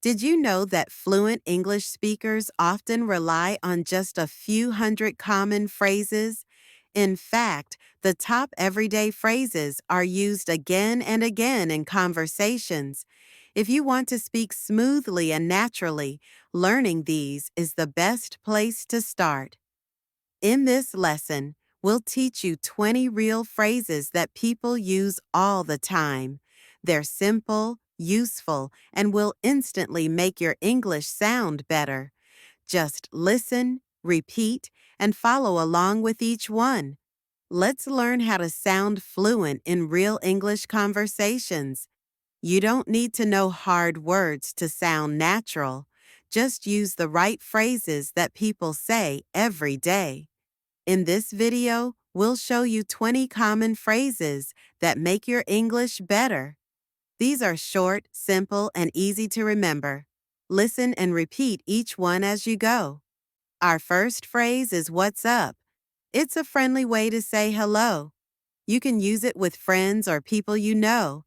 Did you know that fluent English speakers often rely on just a few hundred common phrases? In fact, the top everyday phrases are used again and again in conversations. If you want to speak smoothly and naturally, learning these is the best place to start. In this lesson, we'll teach you 20 real phrases that people use all the time. They're simple, useful, and will instantly make your English sound better. Just listen, repeat, and follow along with each one. Let's learn how to sound fluent in real English conversations. You don't need to know hard words to sound natural. Just use the right phrases that people say every day. In this video, we'll show you 20 common phrases that make your English better. These are short, simple, and easy to remember. Listen and repeat each one as you go. Our first phrase is "What's up?" It's a friendly way to say hello. You can use it with friends or people you know.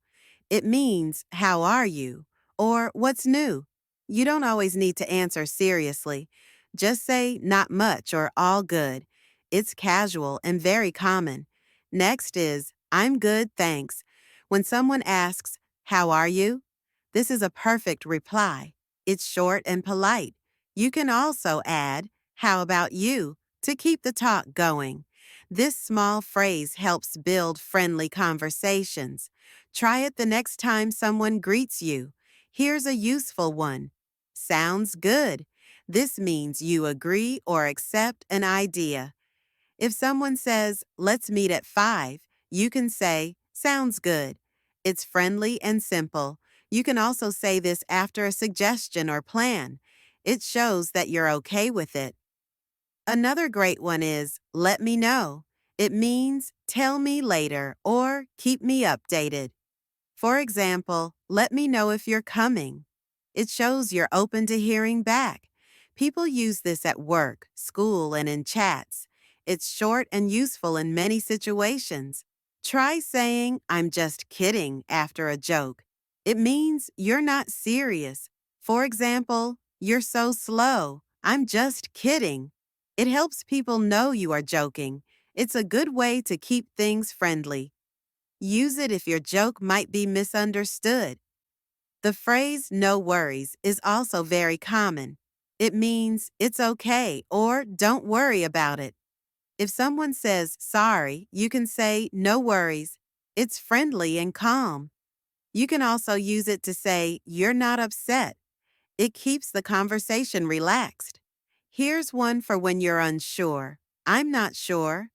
It means, "How are you?" or "What's new?" You don't always need to answer seriously. Just say "Not much" or "All good." It's casual and very common. Next is "I'm good, thanks." When someone asks, "How are you?" This is a perfect reply. It's short and polite. You can also add, "How about you?" to keep the talk going. This small phrase helps build friendly conversations. Try it the next time someone greets you. Here's a useful one. Sounds good. This means you agree or accept an idea. If someone says, "Let's meet at 5, you can say, "Sounds good." It's friendly and simple. You can also say this after a suggestion or plan. It shows that you're okay with it. Another great one is, "Let me know." It means, "Tell me later" or "Keep me updated." For example, "Let me know if you're coming." It shows you're open to hearing back. People use this at work, school, and in chats. It's short and useful in many situations. Try saying, "I'm just kidding" after a joke. It means you're not serious. For example, "You're so slow. I'm just kidding." It helps people know you are joking. It's a good way to keep things friendly. Use it if your joke might be misunderstood. The phrase "no worries" is also very common. It means it's okay or don't worry about it. If someone says sorry, you can say "no worries." It's friendly and calm. You can also use it to say you're not upset. It keeps the conversation relaxed. Here's one for when you're unsure. "I'm not sure."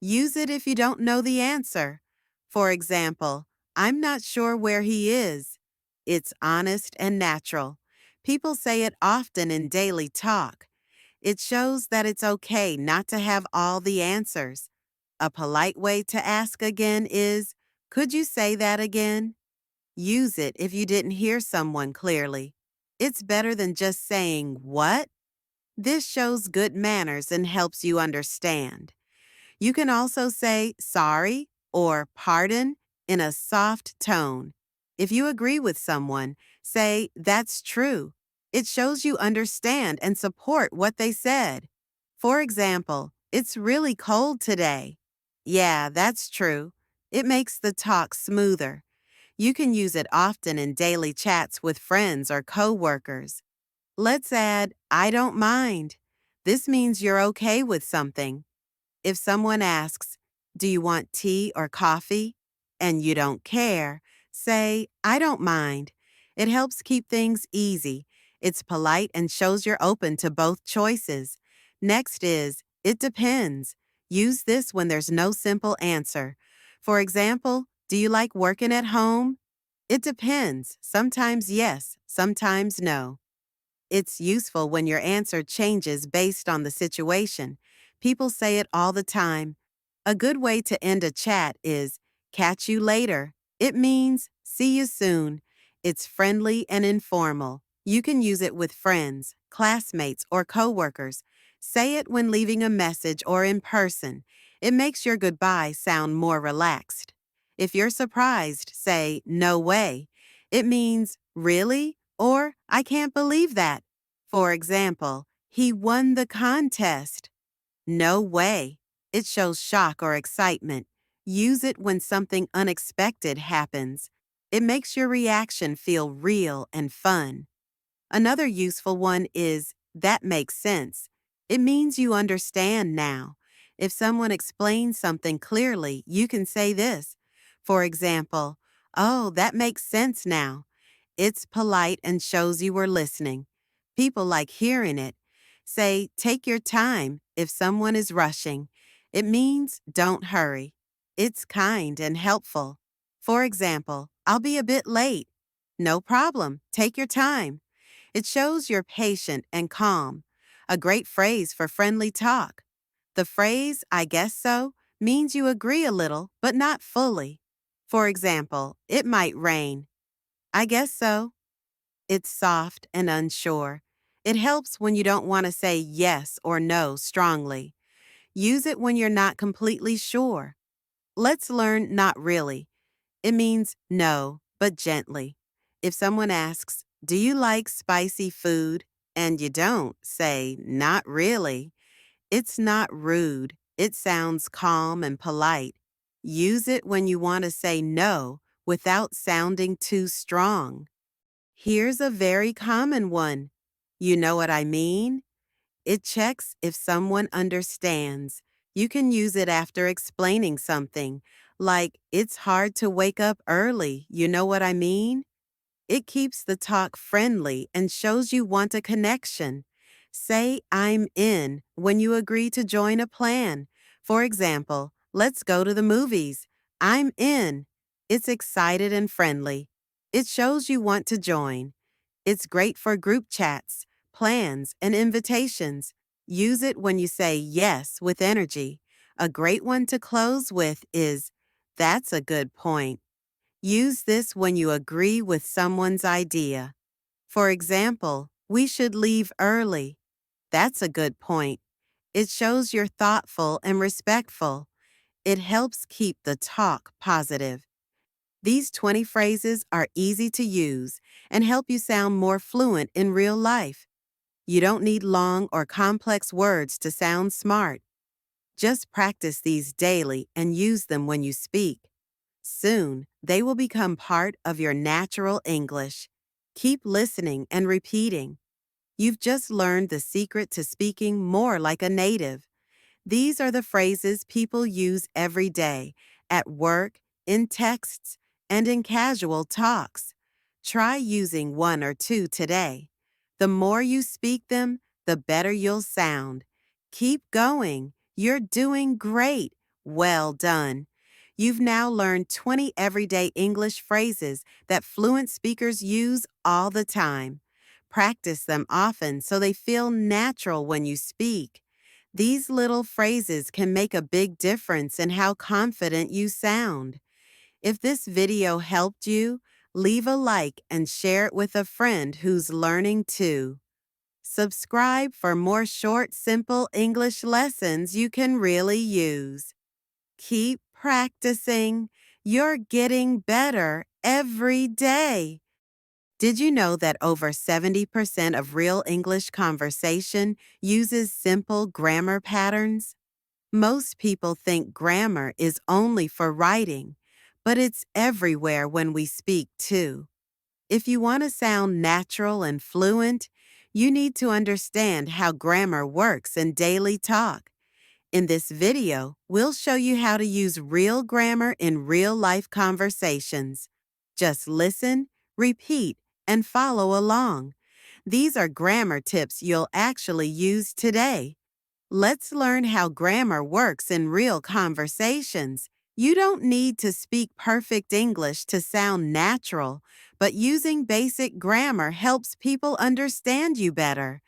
Use it if you don't know the answer. For example, "I'm not sure where he is." It's honest and natural. People say it often in daily talk. It shows that it's okay not to have all the answers. A polite way to ask again is, "Could you say that again?" Use it if you didn't hear someone clearly. It's better than just saying, "What?" This shows good manners and helps you understand. You can also say "sorry" or "pardon" in a soft tone. If you agree with someone, say "that's true." It shows you understand and support what they said. For example, "It's really cold today." "Yeah, that's true." It makes the talk smoother. You can use it often in daily chats with friends or coworkers. Let's add, "I don't mind." This means you're okay with something. If someone asks, "Do you want tea or coffee?" and you don't care, say, "I don't mind." It helps keep things easy. It's polite and shows you're open to both choices. Next is, "It depends." Use this when there's no simple answer. For example, "Do you like working at home?" It depends. Sometimes yes, sometimes no. It's useful when your answer changes based on the situation. People say it all the time. A good way to end a chat is "catch you later." It means "see you soon." It's friendly and informal. You can use it with friends, classmates, or coworkers. Say it when leaving a message or in person. It makes your goodbye sound more relaxed. If you're surprised, say "no way." It means "really?" Or, I can't believe that. For example, he won the contest. No way. It shows shock or excitement. Use it when something unexpected happens. It makes your reaction feel real and fun. Another useful one is, that makes sense. It means you understand now. If someone explains something clearly, you can say this. For example, oh, that makes sense now. It's polite and shows you were listening. People like hearing it. Say, take your time if someone is rushing. It means don't hurry. It's kind and helpful. For example, I'll be a bit late. No problem. Take your time. It shows you're patient and calm. A great phrase for friendly talk. The phrase, I guess so, means you agree a little, but not fully. For example, it might rain. I guess so. It's soft and unsure. It helps when you don't want to say yes or no strongly. Use it when you're not completely sure. Let's learn not really. It means no, but gently. If someone asks, do you like spicy food? And you don't, say, not really. It's not rude. It sounds calm and polite. Use it when you want to say no without sounding too strong. Here's a very common one. You know what I mean? It checks if someone understands. You can use it after explaining something, like, it's hard to wake up early, you know what I mean? It keeps the talk friendly and shows you want a connection. Say, I'm in when you agree to join a plan. For example, let's go to the movies. I'm in. It's excited and friendly. It shows you want to join. It's great for group chats, plans, and invitations. Use it when you say yes with energy. A great one to close with is, that's a good point. Use this when you agree with someone's idea. For example, we should leave early. That's a good point. It shows you're thoughtful and respectful. It helps keep the talk positive. These 20 phrases are easy to use and help you sound more fluent in real life. You don't need long or complex words to sound smart. Just practice these daily and use them when you speak. Soon, they will become part of your natural English. Keep listening and repeating. You've just learned the secret to speaking more like a native. These are the phrases people use every day, at work, in texts, and in casual talks. Try using one or two today. The more you speak them, the better you'll sound. Keep going. You're doing great. Well done. You've now learned 20 everyday English phrases that fluent speakers use all the time. Practice them often so they feel natural when you speak. These little phrases can make a big difference in how confident you sound. If this video helped you, leave a like and share it with a friend who's learning too. Subscribe for more short, simple English lessons you can really use. Keep practicing. You're getting better every day. Did you know that over 70% of real English conversation uses simple grammar patterns? Most people think grammar is only for writing, but it's everywhere when we speak too. If you want to sound natural and fluent, you need to understand how grammar works in daily talk. In this video, we'll show you how to use real grammar in real-life conversations. Just listen, repeat, and follow along. These are grammar tips you'll actually use today. Let's learn how grammar works in real conversations. You don't need to speak perfect English to sound natural, but using basic grammar helps people understand you better.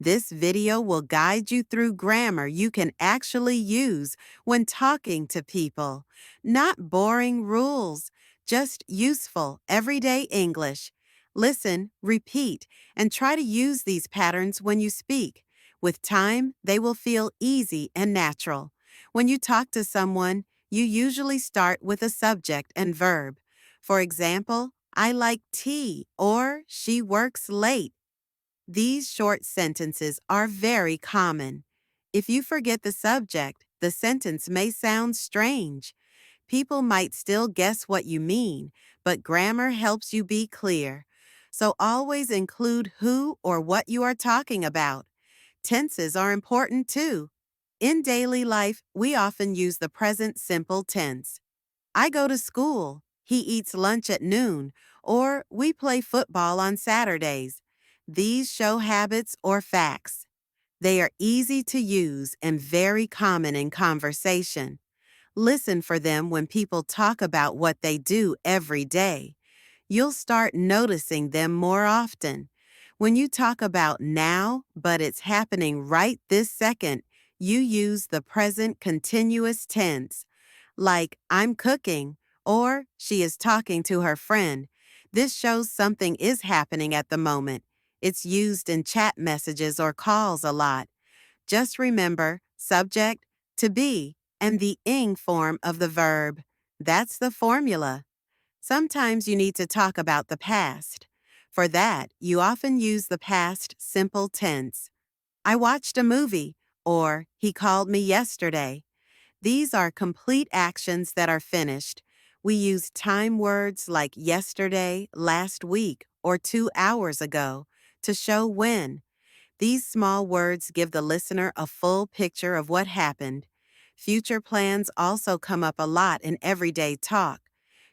This video will guide you through grammar you can actually use when talking to people. Not boring rules, just useful, everyday English. Listen, repeat, and try to use these patterns when you speak. With time, they will feel easy and natural. When you talk to someone, you usually start with a subject and verb. For example, I like tea, or she works late. These short sentences are very common. If you forget the subject, the sentence may sound strange. People might still guess what you mean, but grammar helps you be clear. So always include who or what you are talking about. Tenses are important too. In daily life, we often use the present simple tense. I go to school, he eats lunch at noon, or we play football on Saturdays. These show habits or facts. They are easy to use and very common in conversation. Listen for them when people talk about what they do every day. You'll start noticing them more often. When you talk about now, but it's happening right this second, you use the present continuous tense, like I'm cooking or she is talking to her friend. This shows something is happening at the moment. It's used in chat messages or calls a lot. Just remember subject, to be, and the ing form of the verb. That's the formula. Sometimes you need to talk about the past. For that, you often use the past simple tense. I watched a movie, or he called me yesterday. These are complete actions that are finished. We use time words like yesterday, last week, or 2 hours ago to show when. These small words give the listener a full picture of what happened. Future plans also come up a lot in everyday talk.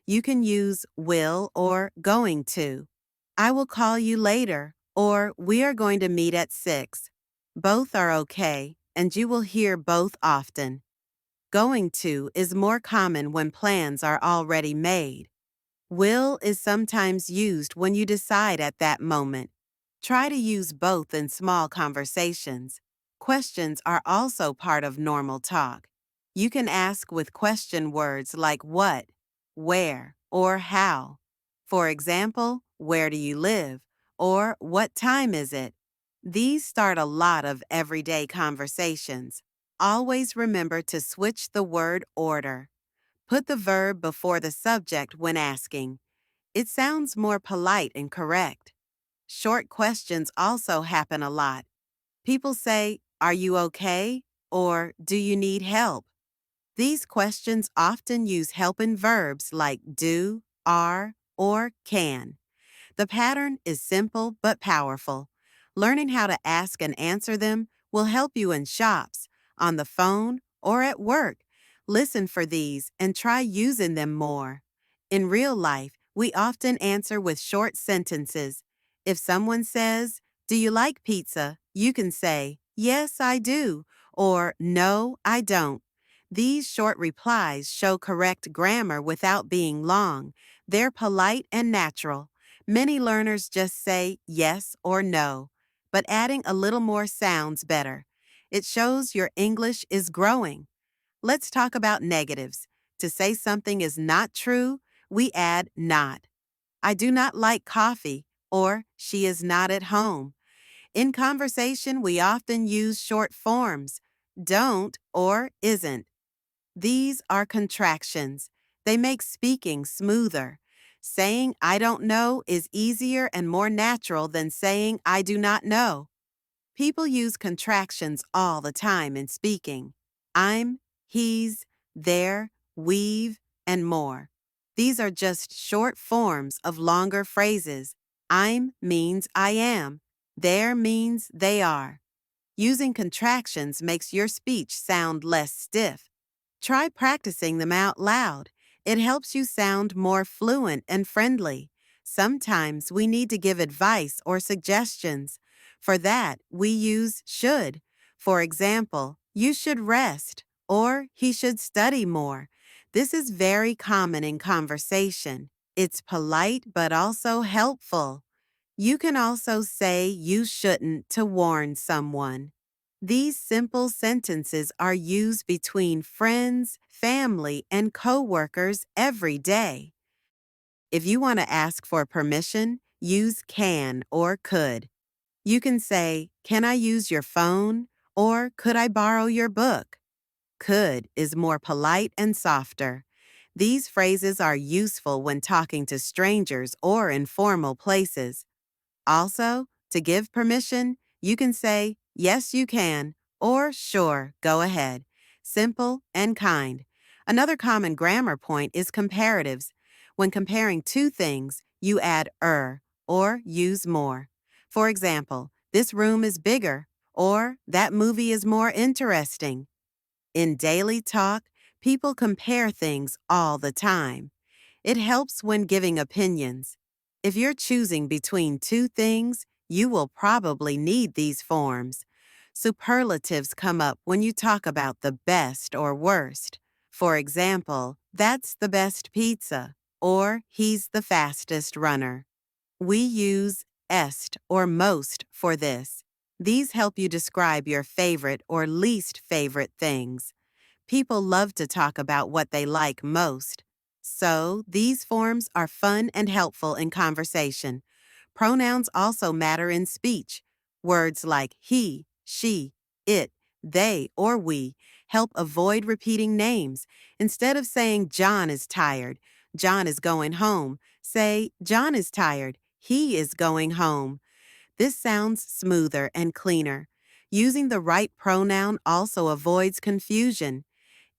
You can use will or going to. I will call you later, or we are going to meet at 6. Both are okay, and you will hear both often. Going to is more common when plans are already made. Will is sometimes used when you decide at that moment. Try to use both in small conversations. Questions are also part of normal talk. You can ask with question words like what, where, or how. For example, where do you live? Or what time is it? These start a lot of everyday conversations. Always remember to switch the word order. Put the verb before the subject when asking. It sounds more polite and correct. Short questions also happen a lot. People say, "Are you okay?" or "Do you need help?" These questions often use helping verbs like do, are, or can. The pattern is simple but powerful. Learning how to ask and answer them will help you in shops, on the phone, or at work. Listen for these and try using them more. In real life, we often answer with short sentences. If someone says, "Do you like pizza?" you can say, "Yes, I do," or "No, I don't." These short replies show correct grammar without being long. They're polite and natural. Many learners just say yes or no, but adding a little more sounds better. It shows your English is growing. Let's talk about negatives. To say something is not true, we add not. I do not like coffee, or she is not at home. In conversation, we often use short forms, don't or isn't. These are contractions. They make speaking smoother. Saying I don't know is easier and more natural than saying I do not know. People use contractions all the time in speaking. I'm, he's, there, we've, and more. These are just short forms of longer phrases. I'm means I am. There means they are. Using contractions makes your speech sound less stiff. Try practicing them out loud. It helps you sound more fluent and friendly. Sometimes we need to give advice or suggestions. For that, we use should. For example, you should rest, or he should study more. This is very common in conversation. It's polite but also helpful. You can also say you shouldn't to warn someone. These simple sentences are used between friends, family, and coworkers every day. If you want to ask for permission, use can or could. You can say, "Can I use your phone?" or "Could I borrow your book?" Could is more polite and softer. These phrases are useful when talking to strangers or in formal places. Also, to give permission, you can say, yes, you can, or sure, go ahead. Simple and kind. Another common grammar point is comparatives. When comparing two things, you add or use more. For example, this room is bigger, or that movie is more interesting. In daily talk, people compare things all the time. It helps when giving opinions. If you're choosing between two things, you will probably need these forms. Superlatives come up when you talk about the best or worst. For example, that's the best pizza, or he's the fastest runner. We use est or most for this. These help you describe your favorite or least favorite things. People love to talk about what they like most. So, these forms are fun and helpful in conversation. Pronouns also matter in speech. Words like he, she, it, they, or we help avoid repeating names. Instead of saying John is tired, John is going home, say John is tired, he is going home. This sounds smoother and cleaner. Using the right pronoun also avoids confusion.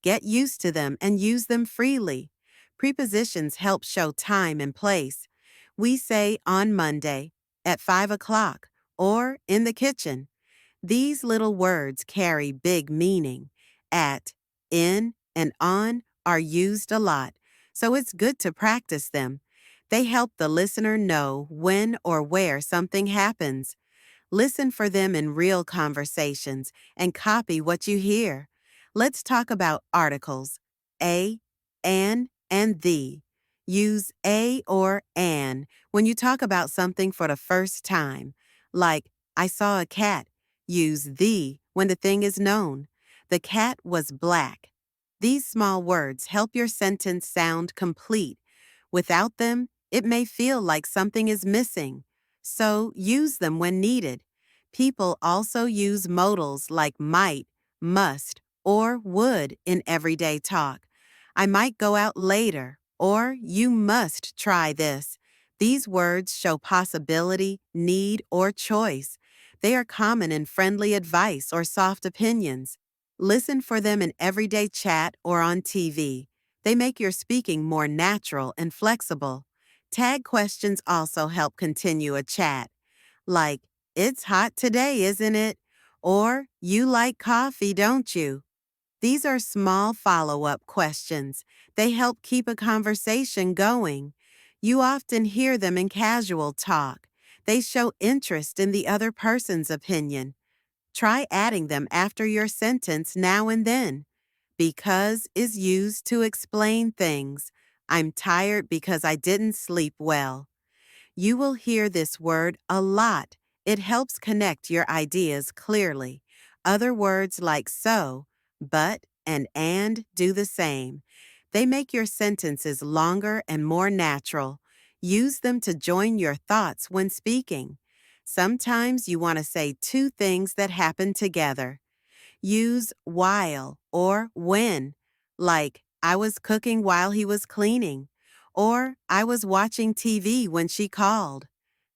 Get used to them and use them freely. Prepositions help show time and place. We say on Monday, at 5 o'clock, or in the kitchen. These little words carry big meaning. At, in, and on are used a lot, so it's good to practice them. They help the listener know when or where something happens. Listen for them in real conversations and copy what you hear. Let's talk about articles. A, and the. Use a or an when you talk about something for the first time. Like, I saw a cat. Use the when the thing is known. The cat was black. These small words help your sentence sound complete. Without them, it may feel like something is missing. So use them when needed. People also use modals like might, must, or would in everyday talk. I might go out later, or you must try this. These words show possibility, need, or choice. They are common in friendly advice or soft opinions. Listen for them in everyday chat or on TV. They make your speaking more natural and flexible. Tag questions also help continue a chat, like, it's hot today, isn't it? Or, you like coffee, don't you? These are small follow-up questions. They help keep a conversation going. You often hear them in casual talk. They show interest in the other person's opinion. Try adding them after your sentence now and then. Because is used to explain things. I'm tired because I didn't sleep well. You will hear this word a lot. It helps connect your ideas clearly. Other words like so, but, and do the same. They make your sentences longer and more natural. Use them to join your thoughts when speaking. Sometimes you want to say two things that happen together. Use while or when, like, I was cooking while he was cleaning, or I was watching TV when she called.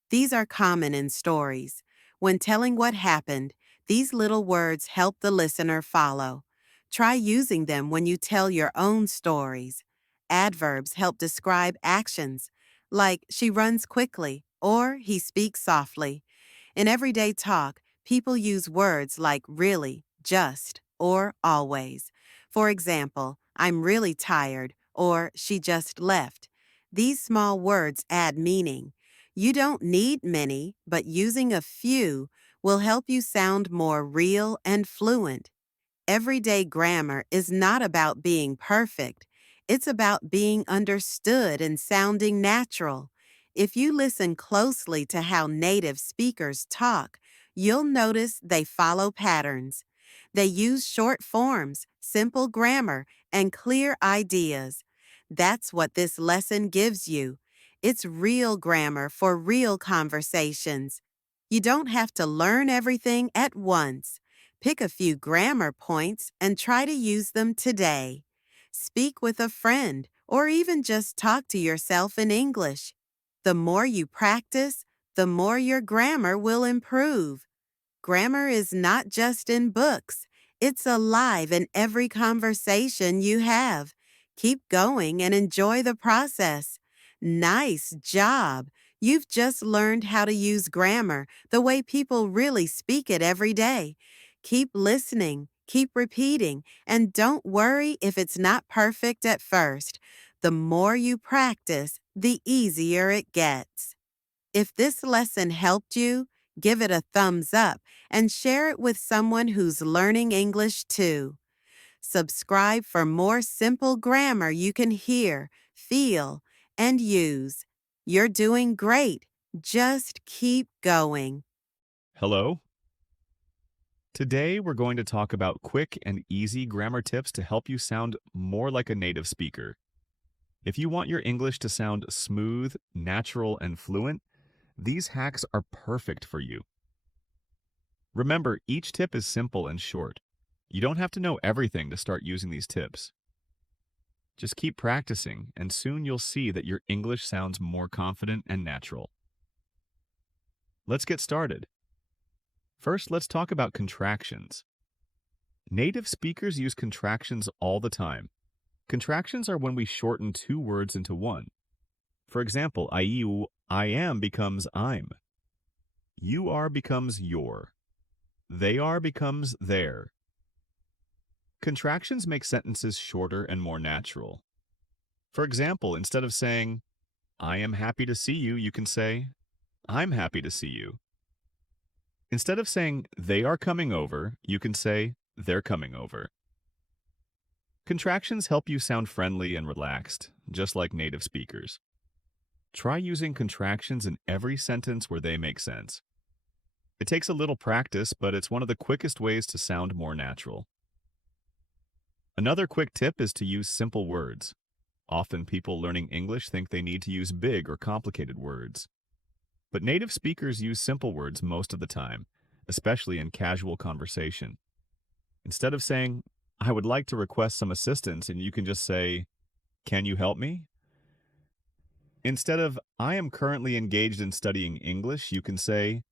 These are common in stories. When telling what happened, these little words help the listener follow. Try using them when you tell your own stories. Adverbs help describe actions, like she runs quickly or he speaks softly. In everyday talk, people use words like really, just, or always. For example, I'm really tired, or she just left. These small words add meaning. You don't need many, but using a few will help you sound more real and fluent. Everyday grammar is not about being perfect. It's about being understood and sounding natural. If you listen closely to how native speakers talk, you'll notice they follow patterns. They use short forms, simple grammar, and clear ideas. That's what this lesson gives you. It's real grammar for real conversations. You don't have to learn everything at once. Pick a few grammar points and try to use them today. Speak with a friend or even just talk to yourself in English. The more you practice, the more your grammar will improve. Grammar is not just in books, it's alive in every conversation you have. Keep going and enjoy the process. Nice job! You've just learned how to use grammar the way people really speak it every day. Keep listening, keep repeating, and don't worry if it's not perfect at first. The more you practice, the easier it gets. If this lesson helped you, give it a thumbs up and share it with someone who's learning English too. Subscribe for more simple grammar you can hear, feel, and use. You're doing great. Just keep going. Hello. Today we're going to talk about quick and easy grammar tips to help you sound more like a native speaker. If you want your English to sound smooth, natural, and fluent, these hacks are perfect for you. Remember, each tip is simple and short. You don't have to know everything to start using these tips. Just keep practicing, and soon you'll see that your English sounds more confident and natural. Let's get started. First, let's talk about contractions. Native speakers use contractions all the time. Contractions are when we shorten two words into one. For example, I am becomes I'm. You are becomes your. They are becomes their. Contractions make sentences shorter and more natural. For example, instead of saying, I am happy to see you, you can say, I'm happy to see you. Instead of saying, they are coming over, you can say, they're coming over. Contractions help you sound friendly and relaxed, just like native speakers. Try using contractions in every sentence where they make sense. It takes a little practice, but it's one of the quickest ways to sound more natural. Another quick tip is to use simple words. Often people learning English think they need to use big or complicated words. But native speakers use simple words most of the time, especially in casual conversation. Instead of saying, I would like to request some assistance, and you can just say, can you help me? Instead of, I am currently engaged in studying English, you can say,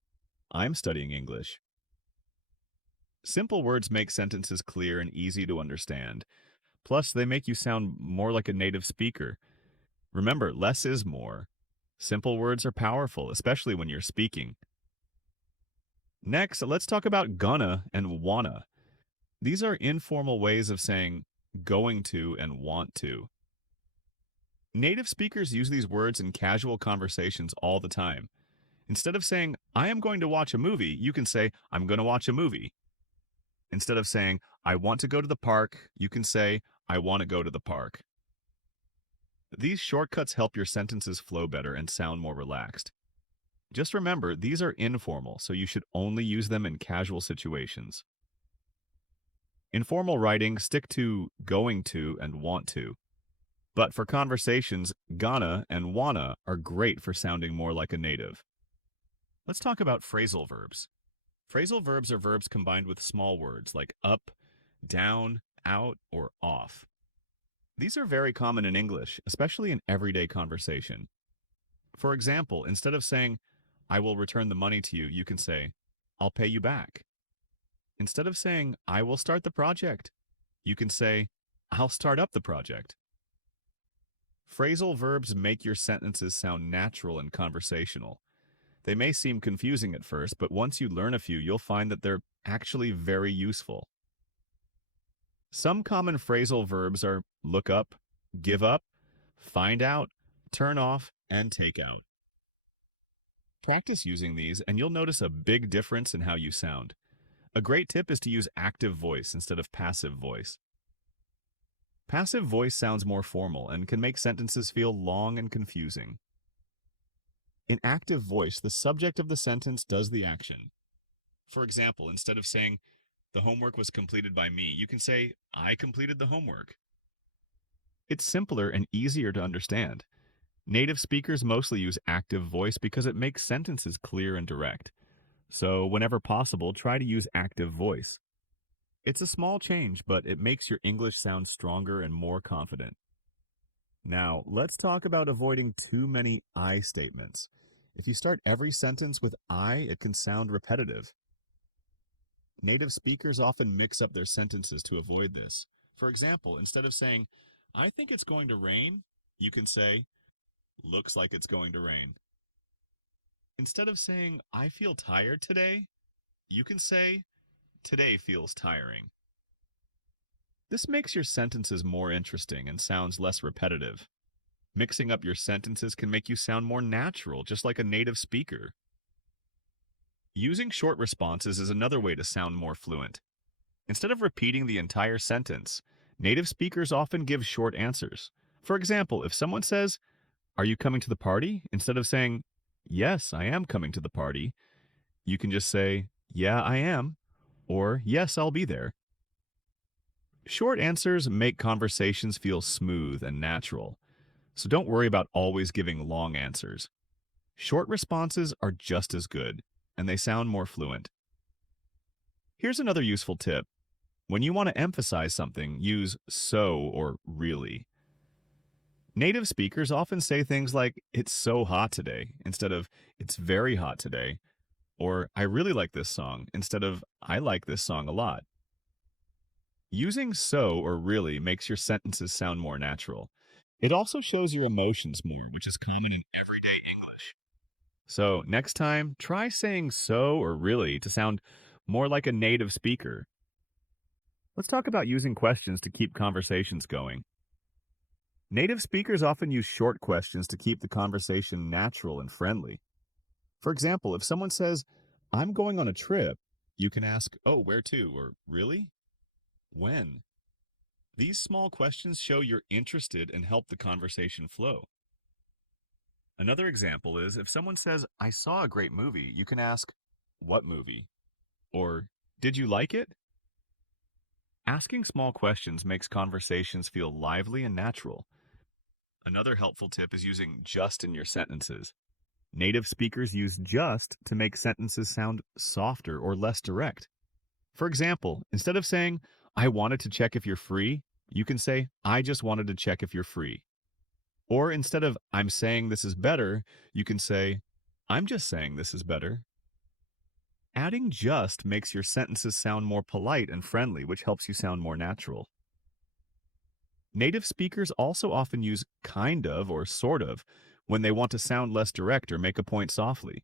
I'm studying English. Simple words make sentences clear and easy to understand. Plus, they make you sound more like a native speaker. Remember, less is more. Simple words are powerful, especially when you're speaking. Next, let's talk about gonna and wanna. These are informal ways of saying going to and want to. Native speakers use these words in casual conversations all the time. Instead of saying, I am going to watch a movie, you can say, I'm going to watch a movie. Instead of saying, I want to go to the park, you can say, I want to go to the park. These shortcuts help your sentences flow better and sound more relaxed. Just remember, these are informal, so you should only use them in casual situations. In formal writing, stick to going to and want to. But for conversations, gonna and wanna are great for sounding more like a native. Let's talk about phrasal verbs. Phrasal verbs are verbs combined with small words like up, down, out, or off. These are very common in English, especially in everyday conversation. For example, instead of saying, I will return the money to you, you can say, I'll pay you back. Instead of saying, I will start the project, you can say, I'll start up the project. Phrasal verbs make your sentences sound natural and conversational. They may seem confusing at first, but once you learn a few, you'll find that they're actually very useful. Some common phrasal verbs are look up, give up, find out, turn off, and take out. Practice using these, and you'll notice a big difference in how you sound. A great tip is to use active voice instead of passive voice. Passive voice sounds more formal and can make sentences feel long and confusing. In active voice, the subject of the sentence does the action. For example, instead of saying, the homework was completed by me, you can say, I completed the homework. It's simpler and easier to understand. Native speakers mostly use active voice because it makes sentences clear and direct. So, whenever possible, try to use active voice. It's a small change, but it makes your English sound stronger and more confident. Now, let's talk about avoiding too many I statements. If you start every sentence with I, it can sound repetitive. Native speakers often mix up their sentences to avoid this. For example, instead of saying, I think it's going to rain, you can say, looks like it's going to rain. Instead of saying, I feel tired today, you can say, today feels tiring. This makes your sentences more interesting and sounds less repetitive. Mixing up your sentences can make you sound more natural, just like a native speaker. Using short responses is another way to sound more fluent. Instead of repeating the entire sentence, native speakers often give short answers. For example, if someone says, are you coming to the party? Instead of saying, yes, I am coming to the party, you can just say, yeah, I am, or yes, I'll be there. Short answers make conversations feel smooth and natural, so don't worry about always giving long answers. Short responses are just as good, and they sound more fluent. Here's another useful tip. When you want to emphasize something, use so or really. Native speakers often say things like, it's so hot today, instead of, it's very hot today, or I really like this song, instead of, I like this song a lot. Using so or really makes your sentences sound more natural. It also shows your emotions more, which is common in everyday English. So, next time, try saying so or really to sound more like a native speaker. Let's talk about using questions to keep conversations going. Native speakers often use short questions to keep the conversation natural and friendly. For example, if someone says, I'm going on a trip, you can ask, oh, where to? Or really? When? These small questions show you're interested and help the conversation flow. Another example is if someone says, I saw a great movie, you can ask, what movie? Or, did you like it? Asking small questions makes conversations feel lively and natural. Another helpful tip is using just in your sentences. Native speakers use just to make sentences sound softer or less direct. For example, instead of saying, I wanted to check if you're free, you can say, I just wanted to check if you're free. Or instead of, I'm saying this is better, you can say, I'm just saying this is better. Adding just makes your sentences sound more polite and friendly, which helps you sound more natural. Native speakers also often use kind of or sort of when they want to sound less direct or make a point softly.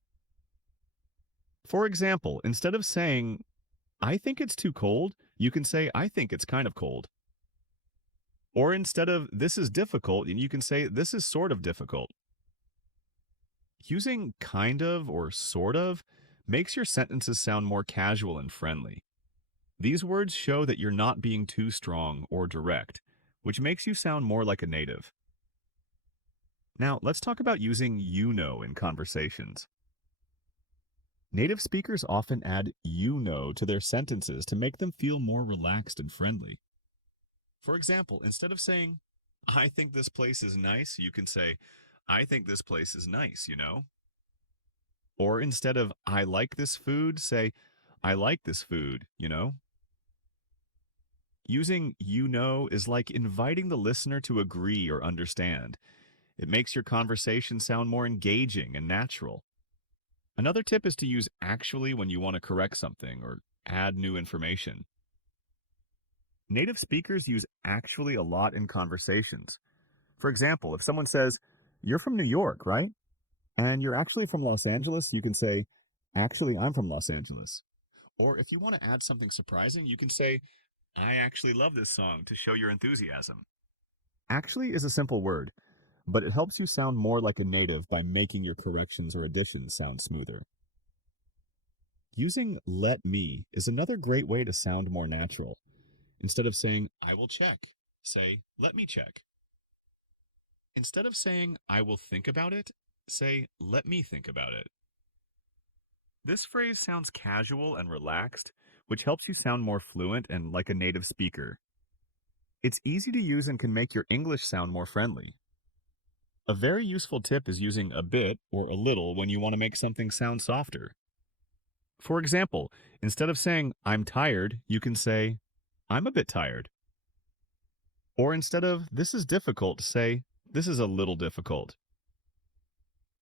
For example, instead of saying, I think it's too cold, you can say, I think it's kind of cold. Or instead of, this is difficult, you can say, this is sort of difficult. Using kind of or sort of makes your sentences sound more casual and friendly. These words show that you're not being too strong or direct, which makes you sound more like a native. Now, let's talk about using you know in conversations. Native speakers often add you know to their sentences to make them feel more relaxed and friendly. For example, instead of saying, I think this place is nice, you can say, I think this place is nice, you know? Or instead of, I like this food, say, I like this food, you know? Using you know is like inviting the listener to agree or understand. It makes your conversation sound more engaging and natural. Another tip is to use actually when you want to correct something or add new information. Native speakers use actually a lot in conversations. For example, if someone says, you're from New York, right? And you're actually from Los Angeles, you can say, actually, I'm from Los Angeles. Or if you want to add something surprising, you can say, I actually love this song to show your enthusiasm. Actually is a simple word, but it helps you sound more like a native by making your corrections or additions sound smoother. Using let me is another great way to sound more natural. Instead of saying, I will check, say, let me check. Instead of saying, I will think about it, say, let me think about it. This phrase sounds casual and relaxed, which helps you sound more fluent and like a native speaker. It's easy to use and can make your English sound more friendly. A very useful tip is using a bit or a little when you want to make something sound softer. For example, instead of saying, I'm tired, you can say, I'm a bit tired. Or instead of, this is difficult, say, This is a little difficult.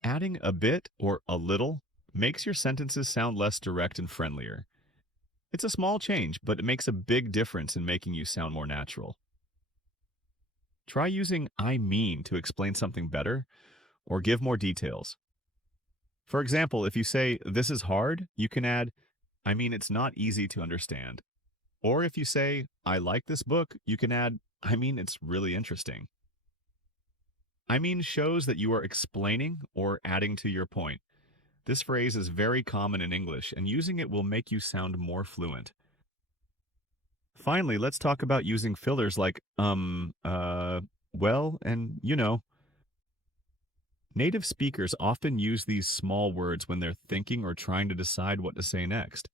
Adding a bit or a little makes your sentences sound less direct and friendlier. It's a small change, but it makes a big difference in making you sound more natural. Try using I mean to explain something better or give more details. For example, if you say, this is hard, you can add, I mean, it's not easy to understand. Or if you say, I like this book, you can add, I mean, it's really interesting. I mean shows that you are explaining or adding to your point. This phrase is very common in English, and using it will make you sound more fluent. Finally, let's talk about using fillers like, well, and you know. Native speakers often use these small words when they're thinking or trying to decide what to say next.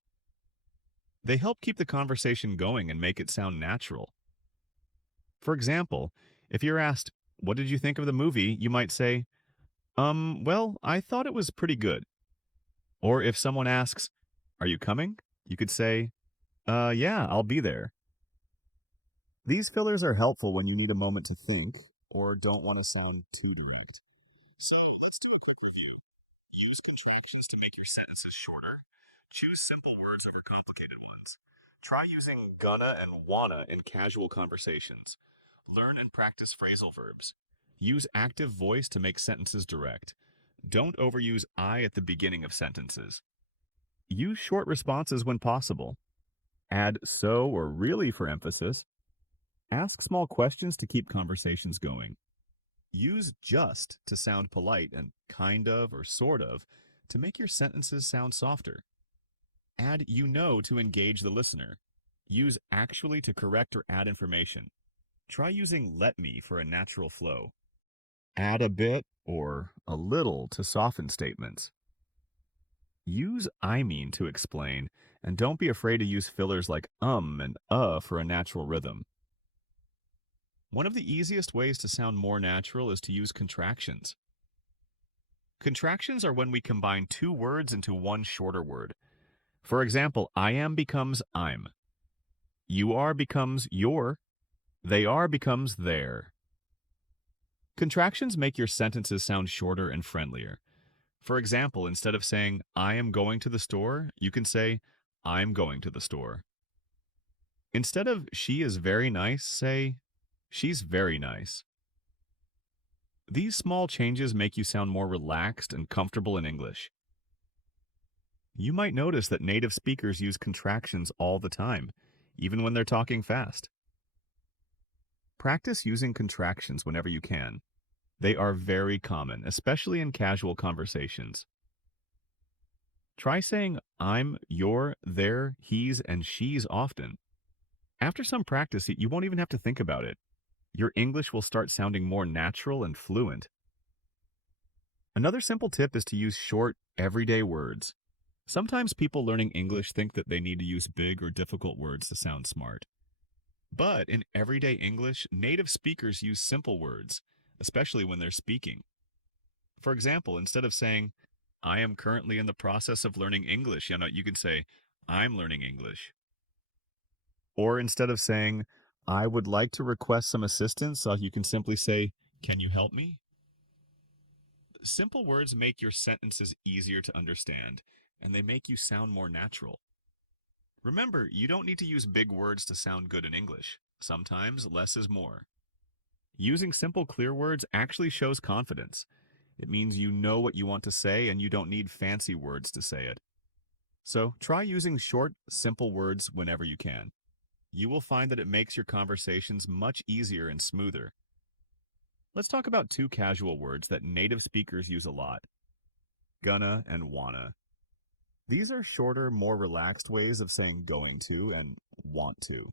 They help keep the conversation going and make it sound natural. For example, if you're asked, what did you think of the movie? You might say, well, I thought it was pretty good. Or if someone asks, are you coming? You could say, yeah, I'll be there. These fillers are helpful when you need a moment to think or don't want to sound too direct. So let's do a quick review. Use contractions to make your sentences shorter. Choose simple words over complicated ones. Try using gonna and wanna in casual conversations. Learn and practice phrasal verbs. Use active voice to make sentences direct. Don't overuse I at the beginning of sentences. Use short responses when possible. Add so or really for emphasis. Ask small questions to keep conversations going. Use just to sound polite and kind of or sort of to make your sentences sound softer. Add you know to engage the listener. Use actually to correct or add information. Try using let me for a natural flow. Add a bit or a little to soften statements. Use I mean to explain, and don't be afraid to use fillers like and for a natural rhythm. One of the easiest ways to sound more natural is to use contractions. Contractions are when we combine two words into one shorter word. For example, I am becomes I'm. You are becomes your. They are becomes their. Contractions make your sentences sound shorter and friendlier. For example, instead of saying, I am going to the store, you can say, I'm going to the store. Instead of she is very nice, say, she's very nice. These small changes make you sound more relaxed and comfortable in English. You might notice that native speakers use contractions all the time, even when they're talking fast. Practice using contractions whenever you can. They are very common, especially in casual conversations. Try saying I'm, your, their, he's, and she's often. After some practice, you won't even have to think about it. Your English will start sounding more natural and fluent. Another simple tip is to use short, everyday words. Sometimes people learning English think that they need to use big or difficult words to sound smart. But in everyday English, native speakers use simple words, especially when they're speaking. For example, instead of saying, I am currently in the process of learning English, you can say, I'm learning English. Or instead of saying, I would like to request some assistance, you can simply say, can you help me? Simple words make your sentences easier to understand, and they make you sound more natural. Remember, you don't need to use big words to sound good in English. Sometimes less is more. Using simple, clear words actually shows confidence. It means you know what you want to say and you don't need fancy words to say it. So try using short, simple words whenever you can. You will find that it makes your conversations much easier and smoother. Let's talk about two casual words that native speakers use a lot: gonna and wanna. These are shorter, more relaxed ways of saying going to and want to.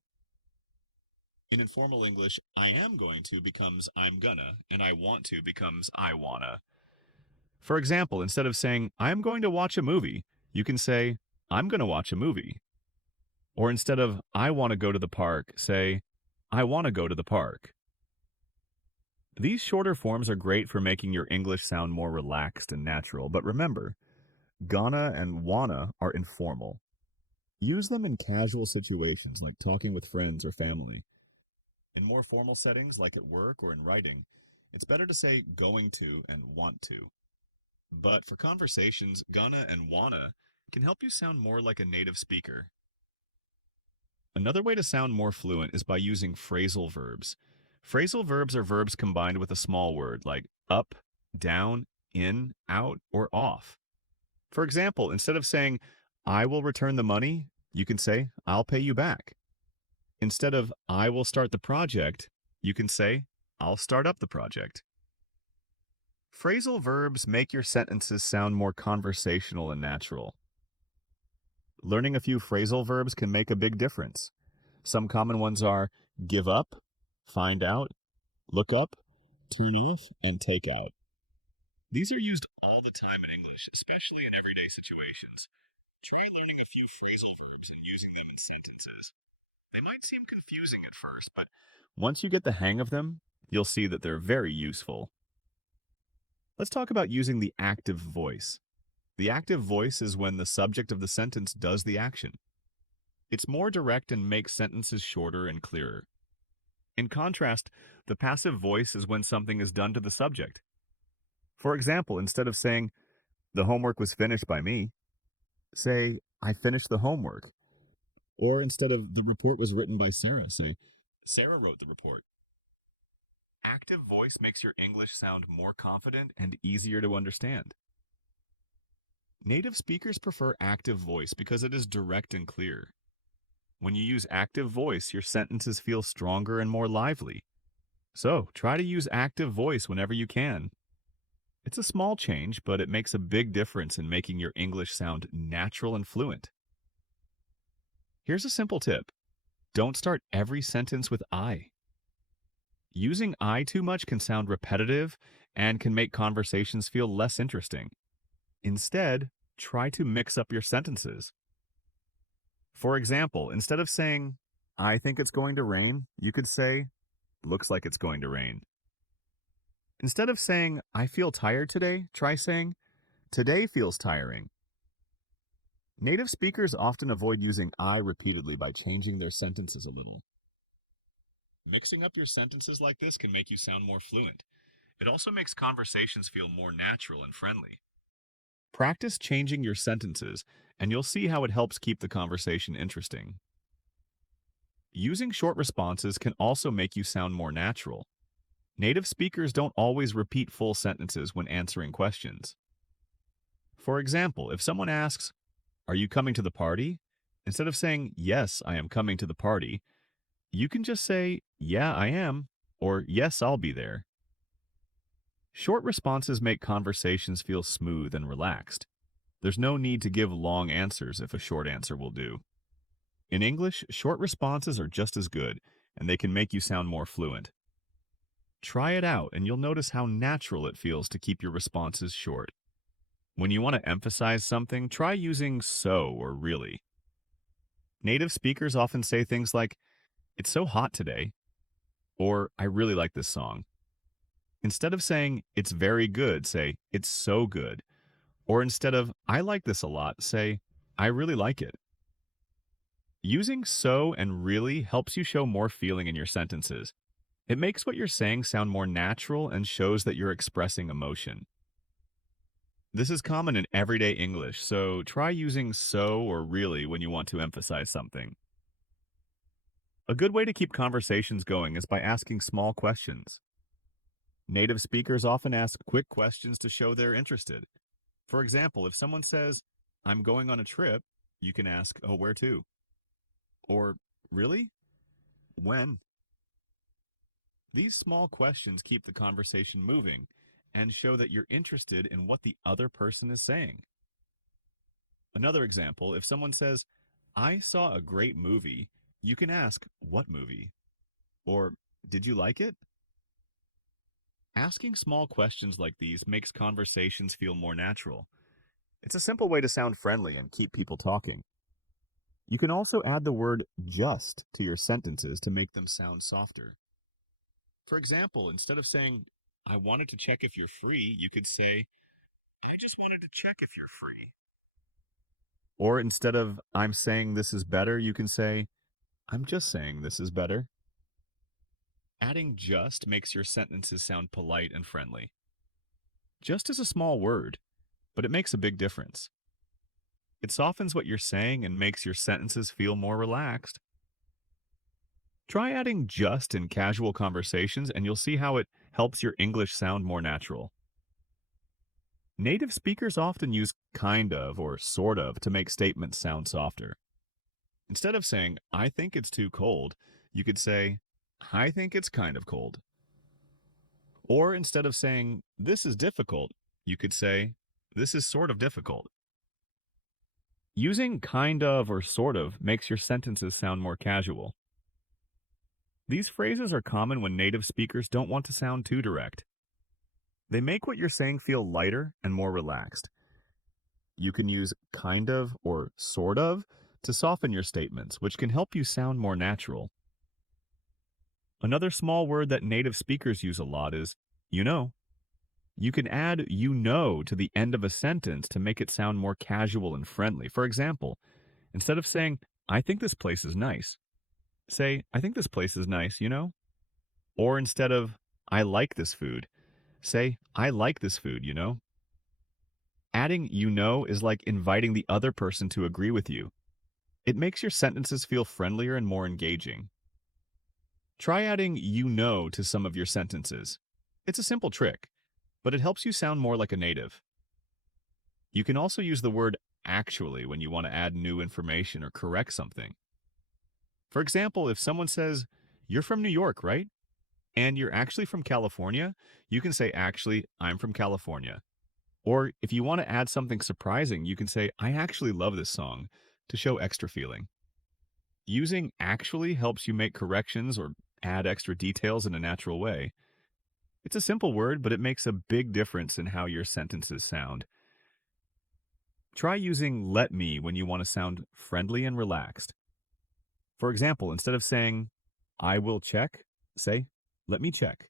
In informal English, I am going to becomes I'm gonna, and I want to becomes I wanna. For example, instead of saying, I'm going to watch a movie, you can say, I'm going to watch a movie. Or instead of, I want to go to the park, say, I want to go to the park. These shorter forms are great for making your English sound more relaxed and natural, but remember, gonna and wanna are informal. Use them in casual situations like talking with friends or family. In more formal settings like at work or in writing, It's better to say going to and want to. But for conversations, gonna and wanna can help you sound more like a native speaker. Another way to sound more fluent is by using phrasal verbs. Phrasal verbs are verbs combined with a small word like up, down, in, out, or off. For example, instead of saying, I will return the money, you can say, I'll pay you back. Instead of, I will start the project, you can say, I'll start up the project. Phrasal verbs make your sentences sound more conversational and natural. Learning a few phrasal verbs can make a big difference. Some common ones are give up, find out, look up, turn off, and take out. These are used all the time in English, especially in everyday situations. Try learning a few phrasal verbs and using them in sentences. They might seem confusing at first, but once you get the hang of them, you'll see that they're very useful. Let's talk about using the active voice. The active voice is when the subject of the sentence does the action. It's more direct and makes sentences shorter and clearer. In contrast, the passive voice is when something is done to the subject. For example, instead of saying, the homework was finished by me, say, I finished the homework. Or instead of, the report was written by Sarah, say, Sarah wrote the report. Active voice makes your English sound more confident and easier to understand. Native speakers prefer active voice because it is direct and clear. When you use active voice, your sentences feel stronger and more lively. So, try to use active voice whenever you can. It's a small change, but it makes a big difference in making your English sound natural and fluent. Here's a simple tip. Don't start every sentence with I. Using I too much can sound repetitive and can make conversations feel less interesting. Instead, try to mix up your sentences. For example, instead of saying, I think it's going to rain, you could say, looks like it's going to rain. Instead of saying, I feel tired today, try saying, today feels tiring. Native speakers often avoid using I repeatedly by changing their sentences a little. Mixing up your sentences like this can make you sound more fluent. It also makes conversations feel more natural and friendly. Practice changing your sentences, and you'll see how it helps keep the conversation interesting. Using short responses can also make you sound more natural. Native speakers don't always repeat full sentences when answering questions. For example, if someone asks, are you coming to the party? Instead of saying, yes, I am coming to the party, you can just say, yeah, I am, or yes, I'll be there. Short responses make conversations feel smooth and relaxed. There's no need to give long answers if a short answer will do. In English, short responses are just as good, and they can make you sound more fluent. Try it out, and you'll notice how natural it feels to keep your responses short. When you want to emphasize something, try using so or really. Native speakers often say things like, it's so hot today, or I really like this song. Instead of saying, it's very good, say, it's so good. Or instead of, I like this a lot, say, I really like it. Using so and really helps you show more feeling in your sentences. It makes what you're saying sound more natural and shows that you're expressing emotion. This is common in everyday English, so try using so or really when you want to emphasize something. A good way to keep conversations going is by asking small questions. Native speakers often ask quick questions to show they're interested. For example, if someone says, I'm going on a trip, you can ask, oh, where to? Or, really? When? These small questions keep the conversation moving and show that you're interested in what the other person is saying. Another example, if someone says, I saw a great movie, you can ask, what movie? Or, did you like it? Asking small questions like these makes conversations feel more natural. It's a simple way to sound friendly and keep people talking. You can also add the word just to your sentences to make them sound softer. For example, instead of saying, I wanted to check if you're free, you could say, I just wanted to check if you're free. Or instead of, I'm saying this is better, you can say, I'm just saying this is better. Adding just makes your sentences sound polite and friendly. Just is a small word, but it makes a big difference. It softens what you're saying and makes your sentences feel more relaxed. Try adding just in casual conversations and you'll see how it helps your English sound more natural. Native speakers often use kind of or sort of to make statements sound softer. Instead of saying, I think it's too cold, you could say, I think it's kind of cold. Or instead of saying, this is difficult, you could say, this is sort of difficult. Using kind of or sort of makes your sentences sound more casual. These phrases are common when native speakers don't want to sound too direct. They make what you're saying feel lighter and more relaxed. You can use kind of or sort of to soften your statements, which can help you sound more natural. Another small word that native speakers use a lot is you know. You can add you know to the end of a sentence to make it sound more casual and friendly. For example, instead of saying, I think this place is nice, say, I think this place is nice, you know? Or instead of, I like this food, say, I like this food, you know? Adding you know is like inviting the other person to agree with you. It makes your sentences feel friendlier and more engaging. Try adding you know to some of your sentences. It's a simple trick, but it helps you sound more like a native. You can also use the word actually when you want to add new information or correct something. For example, if someone says, you're from New York, right? And you're actually from California, you can say, actually, I'm from California. Or if you want to add something surprising, you can say, I actually love this song to show extra feeling. Using actually helps you make corrections or add extra details in a natural way. It's a simple word, but it makes a big difference in how your sentences sound. Try using let me when you want to sound friendly and relaxed. For example, instead of saying, I will check, say, let me check.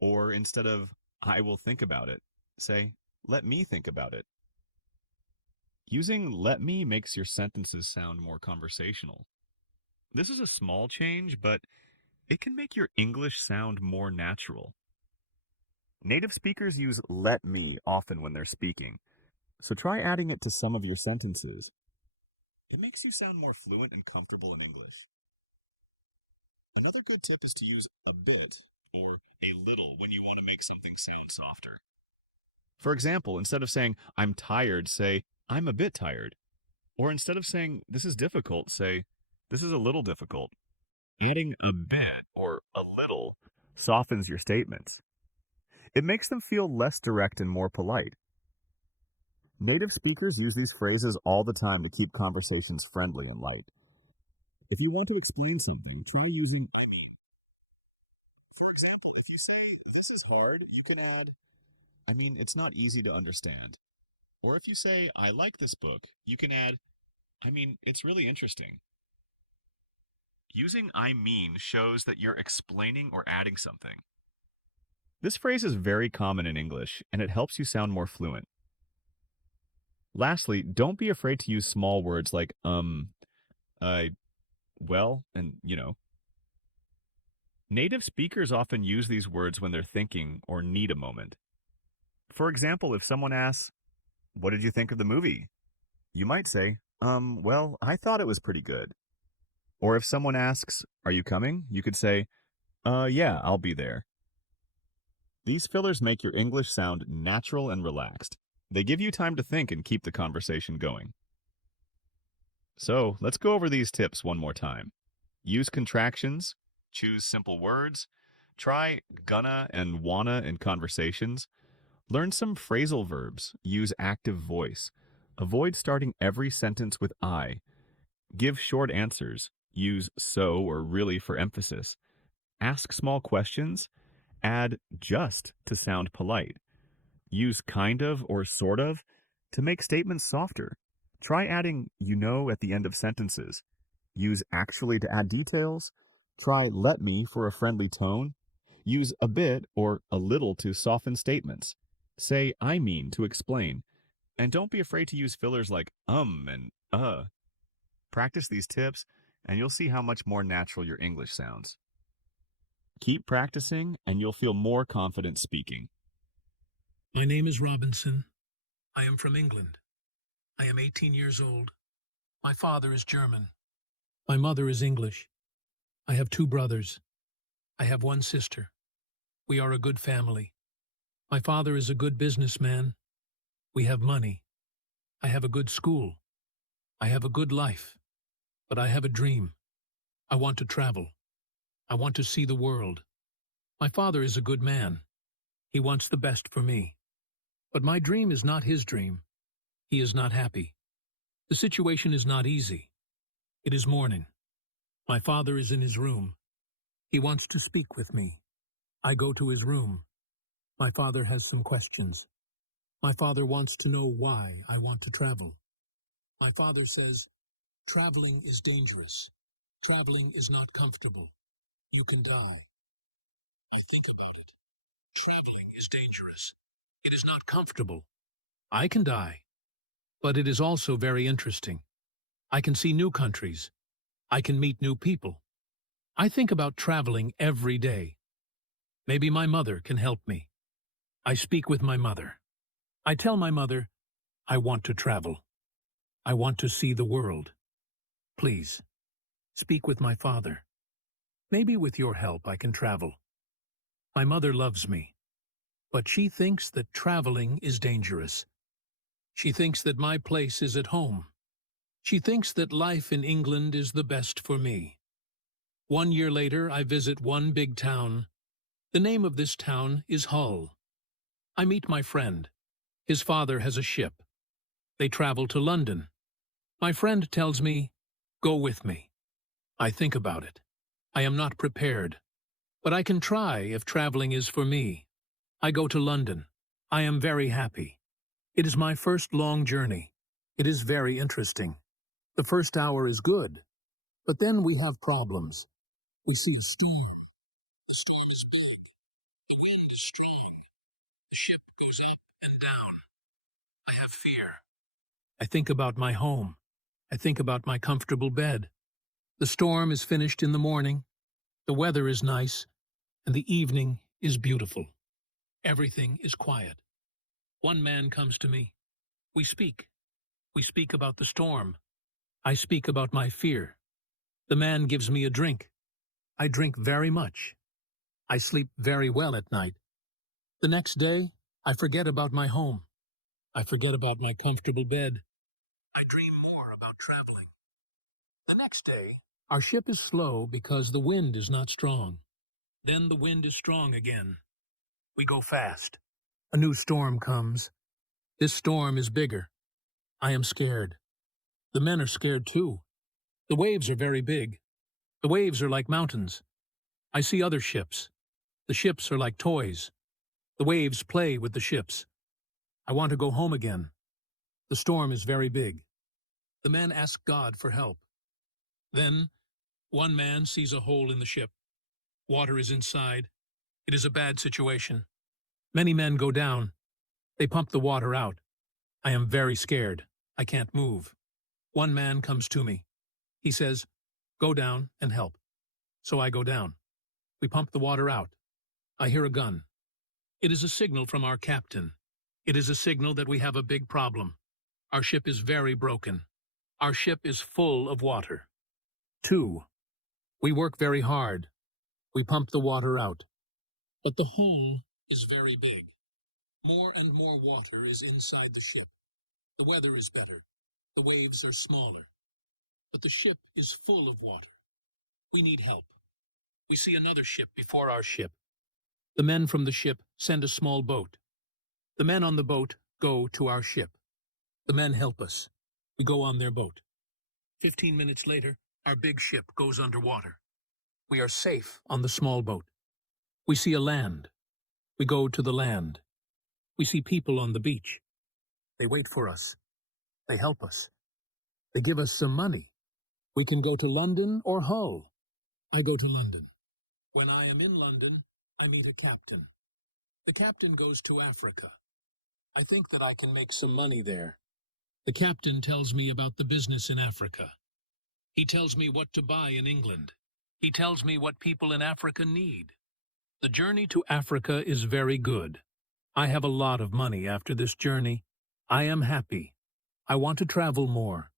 Or instead of, I will think about it, say, let me think about it. Using let me makes your sentences sound more conversational. This is a small change, but it can make your English sound more natural. Native speakers use let me often when they're speaking, so try adding it to some of your sentences. It makes you sound more fluent and comfortable in English. Another good tip is to use a bit or a little when you want to make something sound softer. For example, instead of saying, I'm tired, say, I'm a bit tired. Or instead of saying, this is difficult, say, this is a little difficult. Adding a bit or a little softens your statements. It makes them feel less direct and more polite. Native speakers use these phrases all the time to keep conversations friendly and light. If you want to explain something, try using I mean. For example, if you say, this is hard, you can add, I mean, it's not easy to understand. Or if you say, I like this book, you can add, I mean, it's really interesting. Using I mean shows that you're explaining or adding something. This phrase is very common in English, and it helps you sound more fluent. Lastly, don't be afraid to use small words like I, well, and you know. Native speakers often use these words when they're thinking or need a moment. For example, if someone asks, what did you think of the movie? You might say, well, I thought it was pretty good. Or if someone asks, are you coming? You could say, yeah, I'll be there. These fillers make your English sound natural and relaxed. They give you time to think and keep the conversation going. So let's go over these tips one more time. Use contractions, choose simple words, try gonna and wanna in conversations, learn some phrasal verbs, use active voice, avoid starting every sentence with I, give short answers, use so or really for emphasis, ask small questions, add just to sound polite. Use kind of or sort of to make statements softer. Try adding you know at the end of sentences. Use actually to add details. Try let me for a friendly tone. Use a bit or a little to soften statements. Say I mean to explain. And don't be afraid to use fillers like and Practice these tips, and you'll see how much more natural your English sounds. Keep practicing, and you'll feel more confident speaking. My name is Robinson. I am from England. I am 18 years old. My father is German. My mother is English. I have two brothers. I have one sister. We are a good family. My father is a good businessman. We have money. I have a good school. I have a good life. But I have a dream. I want to travel. I want to see the world. My father is a good man. He wants the best for me. But my dream is not his dream. He is not happy. The situation is not easy. It is morning. My father is in his room. He wants to speak with me. I go to his room. My father has some questions. My father wants to know why I want to travel. My father says, traveling is dangerous. Traveling is not comfortable. You can die. I think about it. Traveling is dangerous. It is not comfortable. I can die. But it is also very interesting. I can see new countries. I can meet new people. I think about traveling every day. Maybe my mother can help me. I speak with my mother. I tell my mother, I want to travel. I want to see the world. Please, speak with my father. Maybe with your help I can travel. My mother loves me, but she thinks that traveling is dangerous. She thinks that my place is at home. She thinks that life in England is the best for me. 1 year later, I visit one big town. The name of this town is Hull. I meet my friend. His father has a ship. They travel to London. My friend tells me, go with me. I think about it. I am not prepared. But I can try if traveling is for me. I go to London. I am very happy. It is my first long journey. It is very interesting. The first hour is good. But then we have problems. We see a storm. The storm is big. The wind is strong. The ship goes up and down. I have fear. I think about my home. I think about my comfortable bed. The storm is finished in the morning. The weather is nice, and the evening is beautiful. Everything is quiet. One man comes to me. We speak. We speak about the storm. I speak about my fear. The man gives me a drink. I drink very much. I sleep very well at night. The next day, I forget about my home. I forget about my comfortable bed. I dream more about traveling. The next day, our ship is slow because the wind is not strong. Then the wind is strong again. We go fast. A new storm comes. This storm is bigger. I am scared. The men are scared too. The waves are very big. The waves are like mountains. I see other ships. The ships are like toys. The waves play with the ships. I want to go home again. The storm is very big. The men ask God for help. Then, one man sees a hole in the ship. Water is inside. It is a bad situation. Many men go down. They pump the water out. I am very scared. I can't move. One man comes to me. He says, go down and help. So I go down. We pump the water out. I hear a gun. It is a signal from our captain. It is a signal that we have a big problem. Our ship is very broken. Our ship is full of water. 2. We work very hard. We pump the water out. But the hole is very big. More and more water is inside the ship. The weather is better. The waves are smaller. But the ship is full of water. We need help. We see another ship before our ship. The men from the ship send a small boat. The men on the boat go to our ship. The men help us. We go on their boat. 15 minutes later, our big ship goes underwater. We are safe on the small boat. We see a land. We go to the land. We see people on the beach. They wait for us. They help us. They give us some money. We can go to London or Hull. I go to London. When I am in London, I meet a captain. The captain goes to Africa. I think that I can make some money there. The captain tells me about the business in Africa. He tells me what to buy in England. He tells me what people in Africa need. The journey to Africa is very good. I have a lot of money after this journey. I am happy. I want to travel more.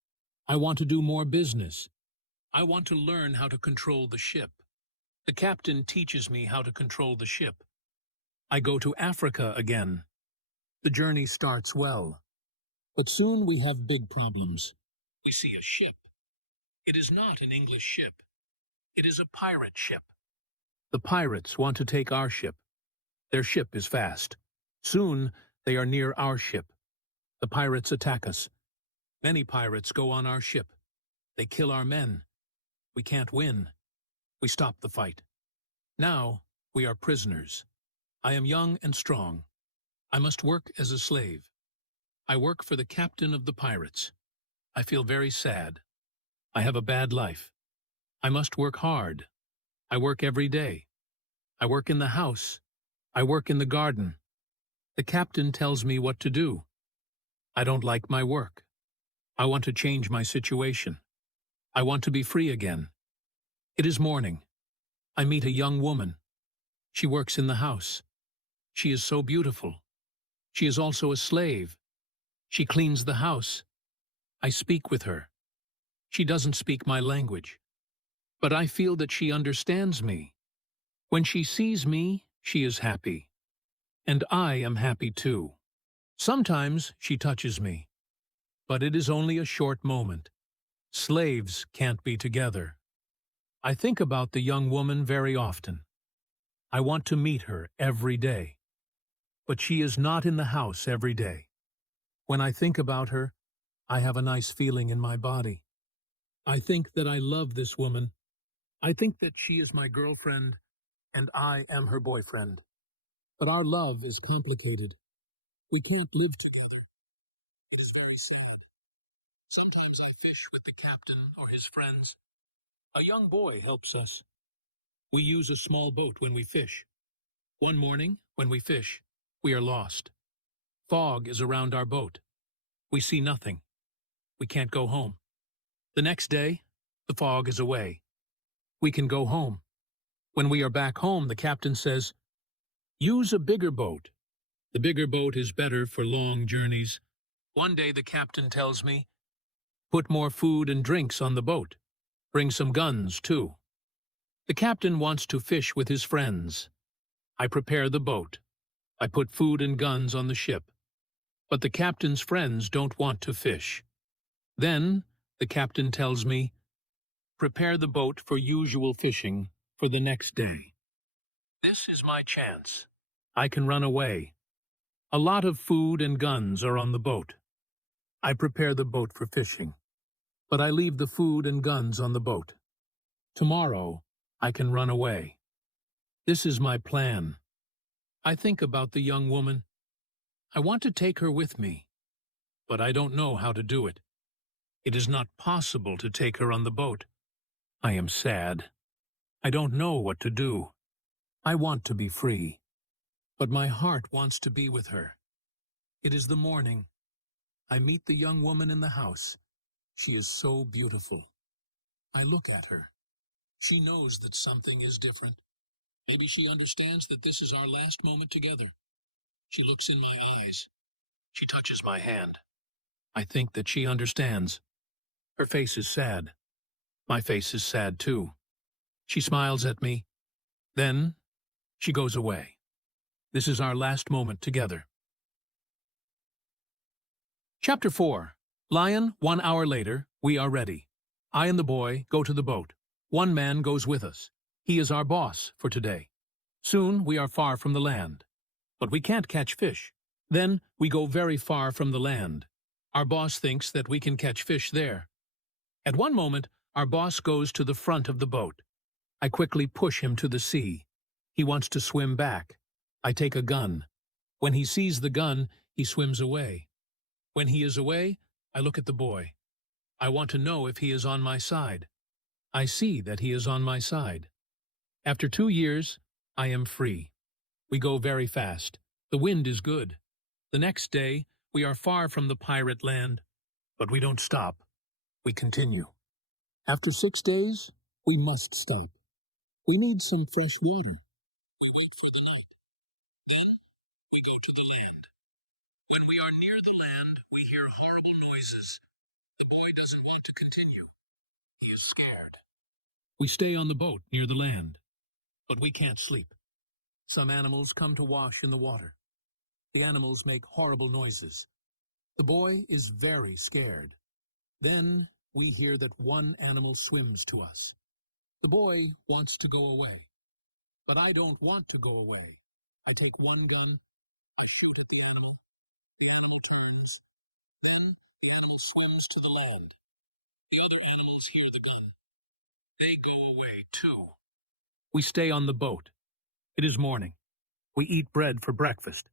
I want to do more business. I want to learn how to control the ship. The captain teaches me how to control the ship. I go to Africa again. The journey starts well. But soon we have big problems. We see a ship. It is not an English ship. It is a pirate ship. The pirates want to take our ship. Their ship is fast. Soon they are near our ship. The pirates attack us. Many pirates go on our ship. They kill our men. We can't win. We stop the fight. Now we are prisoners. I am young and strong. I must work as a slave. I work for the captain of the pirates. I feel very sad. I have a bad life. I must work hard. I work every day. I work in the house. I work in the garden. The captain tells me what to do. I don't like my work. I want to change my situation. I want to be free again. It is morning. I meet a young woman. She works in the house. She is so beautiful. She is also a slave. She cleans the house. I speak with her. She doesn't speak my language. But I feel that she understands me. When she sees me, she is happy. And I am happy too. Sometimes she touches me. But it is only a short moment. Slaves can't be together. I think about the young woman very often. I want to meet her every day. But she is not in the house every day. When I think about her, I have a nice feeling in my body. I think that I love this woman. I think that she is my girlfriend, and I am her boyfriend. But our love is complicated. We can't live together. It is very sad. Sometimes I fish with the captain or his friends. A young boy helps us. We use a small boat when we fish. One morning, when we fish, we are lost. Fog is around our boat. We see nothing. We can't go home. The next day, the fog is away. We can go home. When we are back home, the captain says, "Use a bigger boat." The bigger boat is better for long journeys. One day the captain tells me, "Put more food and drinks on the boat. Bring some guns, too." The captain wants to fish with his friends. I prepare the boat. I put food and guns on the ship. But the captain's friends don't want to fish. Then the captain tells me, "Prepare the boat for usual fishing for the next day." This is my chance. I can run away. A lot of food and guns are on the boat. I prepare the boat for fishing, but I leave the food and guns on the boat. Tomorrow, I can run away. This is my plan. I think about the young woman. I want to take her with me, but I don't know how to do it. It is not possible to take her on the boat. I am sad. I don't know what to do. I want to be free, but my heart wants to be with her. It is the morning. I meet the young woman in the house. She is so beautiful. I look at her. She knows that something is different. Maybe she understands that this is our last moment together. She looks in my eyes. She touches my hand. I think that she understands. Her face is sad. My face is sad too. She smiles at me. Then she goes away. This is our last moment together. Chapter 4. Lion, 1 hour later, we are ready. I and the boy go to the boat. One man goes with us. He is our boss for today. Soon we are far from the land. But we can't catch fish. Then we go very far from the land. Our boss thinks that we can catch fish there. At one moment, our boss goes to the front of the boat. I quickly push him to the sea. He wants to swim back. I take a gun. When he sees the gun, he swims away. When he is away, I look at the boy. I want to know if he is on my side. I see that he is on my side. After 2 years, I am free. We go very fast. The wind is good. The next day, we are far from the pirate land. But we don't stop. We continue. After 6 days, we must stop. We need some fresh water. We wait Then we go to the land. When we are near the land, we hear horrible noises. The boy doesn't want to continue. He is scared. We stay on the boat near the land, but we can't sleep. Some animals come to wash in the water. The animals make horrible noises. The boy is very scared. Then we hear that one animal swims to us. The boy wants to go away, but I don't want to go away. I take one gun, I shoot at the animal turns, then the animal swims to the land. The other animals hear the gun. They go away too. We stay on the boat. It is morning. We eat bread for breakfast.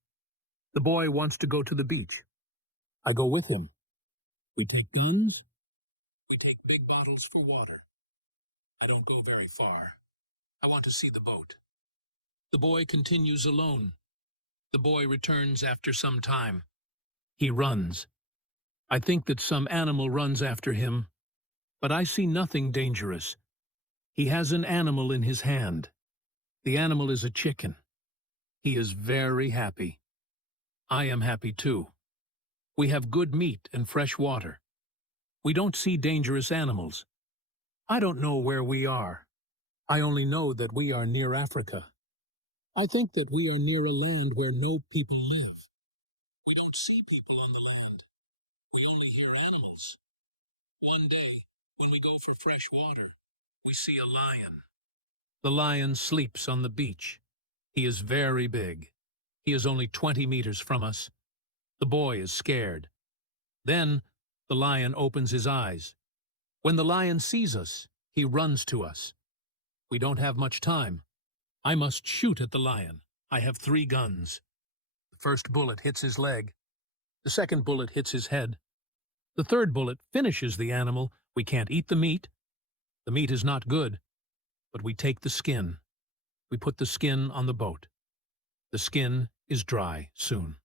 The boy wants to go to the beach. I go with him. We take guns. We take big bottles for water. I don't go very far. I want to see the boat. The boy continues alone. The boy returns after some time. He runs. I think that some animal runs after him, but I see nothing dangerous. He has an animal in his hand. The animal is a chicken. He is very happy. I am happy too. We have good meat and fresh water. We don't see dangerous animals. I don't know where we are. I only know that we are near Africa. I think that we are near a land where no people live. We don't see people on the land. We only hear animals. One day, when we go for fresh water, we see a lion. The lion sleeps on the beach. He is very big. He is only 20 meters from us. The boy is scared. Then the lion opens his eyes. When the lion sees us, he runs to us. We don't have much time. I must shoot at the lion. I have 3 guns. The first bullet hits his leg. The second bullet hits his head. The third bullet finishes the animal. We can't eat the meat. The meat is not good, but we take the skin. We put the skin on the boat. The skin is dry soon.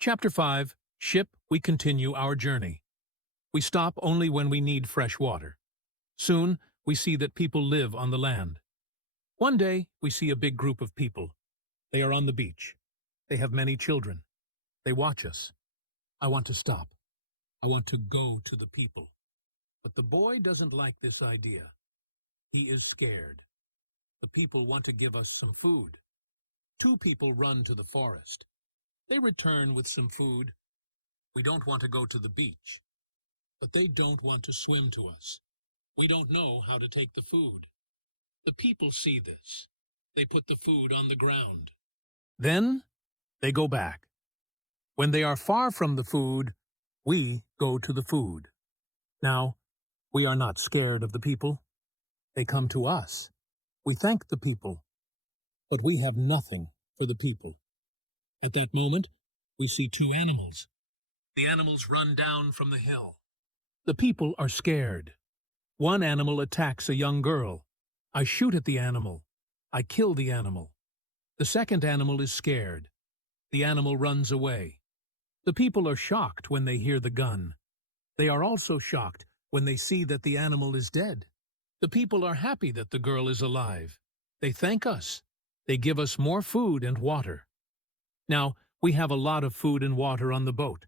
Chapter 5. Ship, we continue our journey. We stop only when we need fresh water. Soon, we see that people live on the land. One day, we see a big group of people. They are on the beach. They have many children. They watch us. I want to stop. I want to go to the people. But the boy doesn't like this idea. He is scared. The people want to give us some food. 2 people run to the forest. They return with some food. We don't want to go to the beach, but they don't want to swim to us. We don't know how to take the food. The people see this. They put the food on the ground. Then they go back. When they are far from the food, we go to the food. Now, we are not scared of the people. They come to us. We thank the people, but we have nothing for the people. At that moment, we see 2 animals. The animals run down from the hill. The people are scared. One animal attacks a young girl. I shoot at the animal. I kill the animal. The second animal is scared. The animal runs away. The people are shocked when they hear the gun. They are also shocked when they see that the animal is dead. The people are happy that the girl is alive. They thank us. They give us more food and water. Now, we have a lot of food and water on the boat.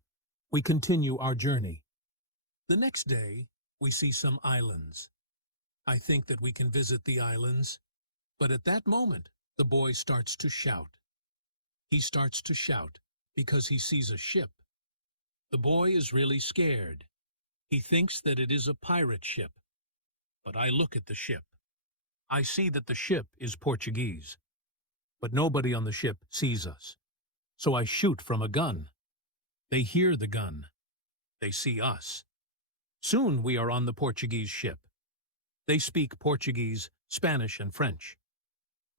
We continue our journey. The next day, we see some islands. I think that we can visit the islands, but at that moment, the boy starts to shout. He starts to shout because he sees a ship. The boy is really scared. He thinks that it is a pirate ship. But I look at the ship. I see that the ship is Portuguese. But nobody on the ship sees us. So I shoot from a gun. They hear the gun. They see us. Soon we are on the Portuguese ship. They speak Portuguese, Spanish, and French.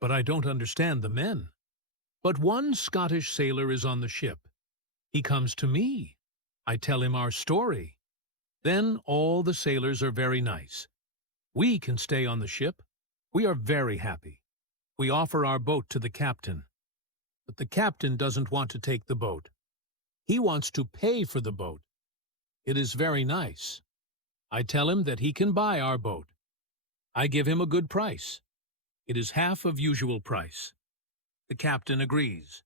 But I don't understand the men. But one Scottish sailor is on the ship. He comes to me. I tell him our story. Then all the sailors are very nice. We can stay on the ship. We are very happy. We offer our boat to the captain. But the captain doesn't want to take the boat. He wants to pay for the boat. It is very nice. I tell him that he can buy our boat. I give him a good price. It is half of usual price. The captain agrees.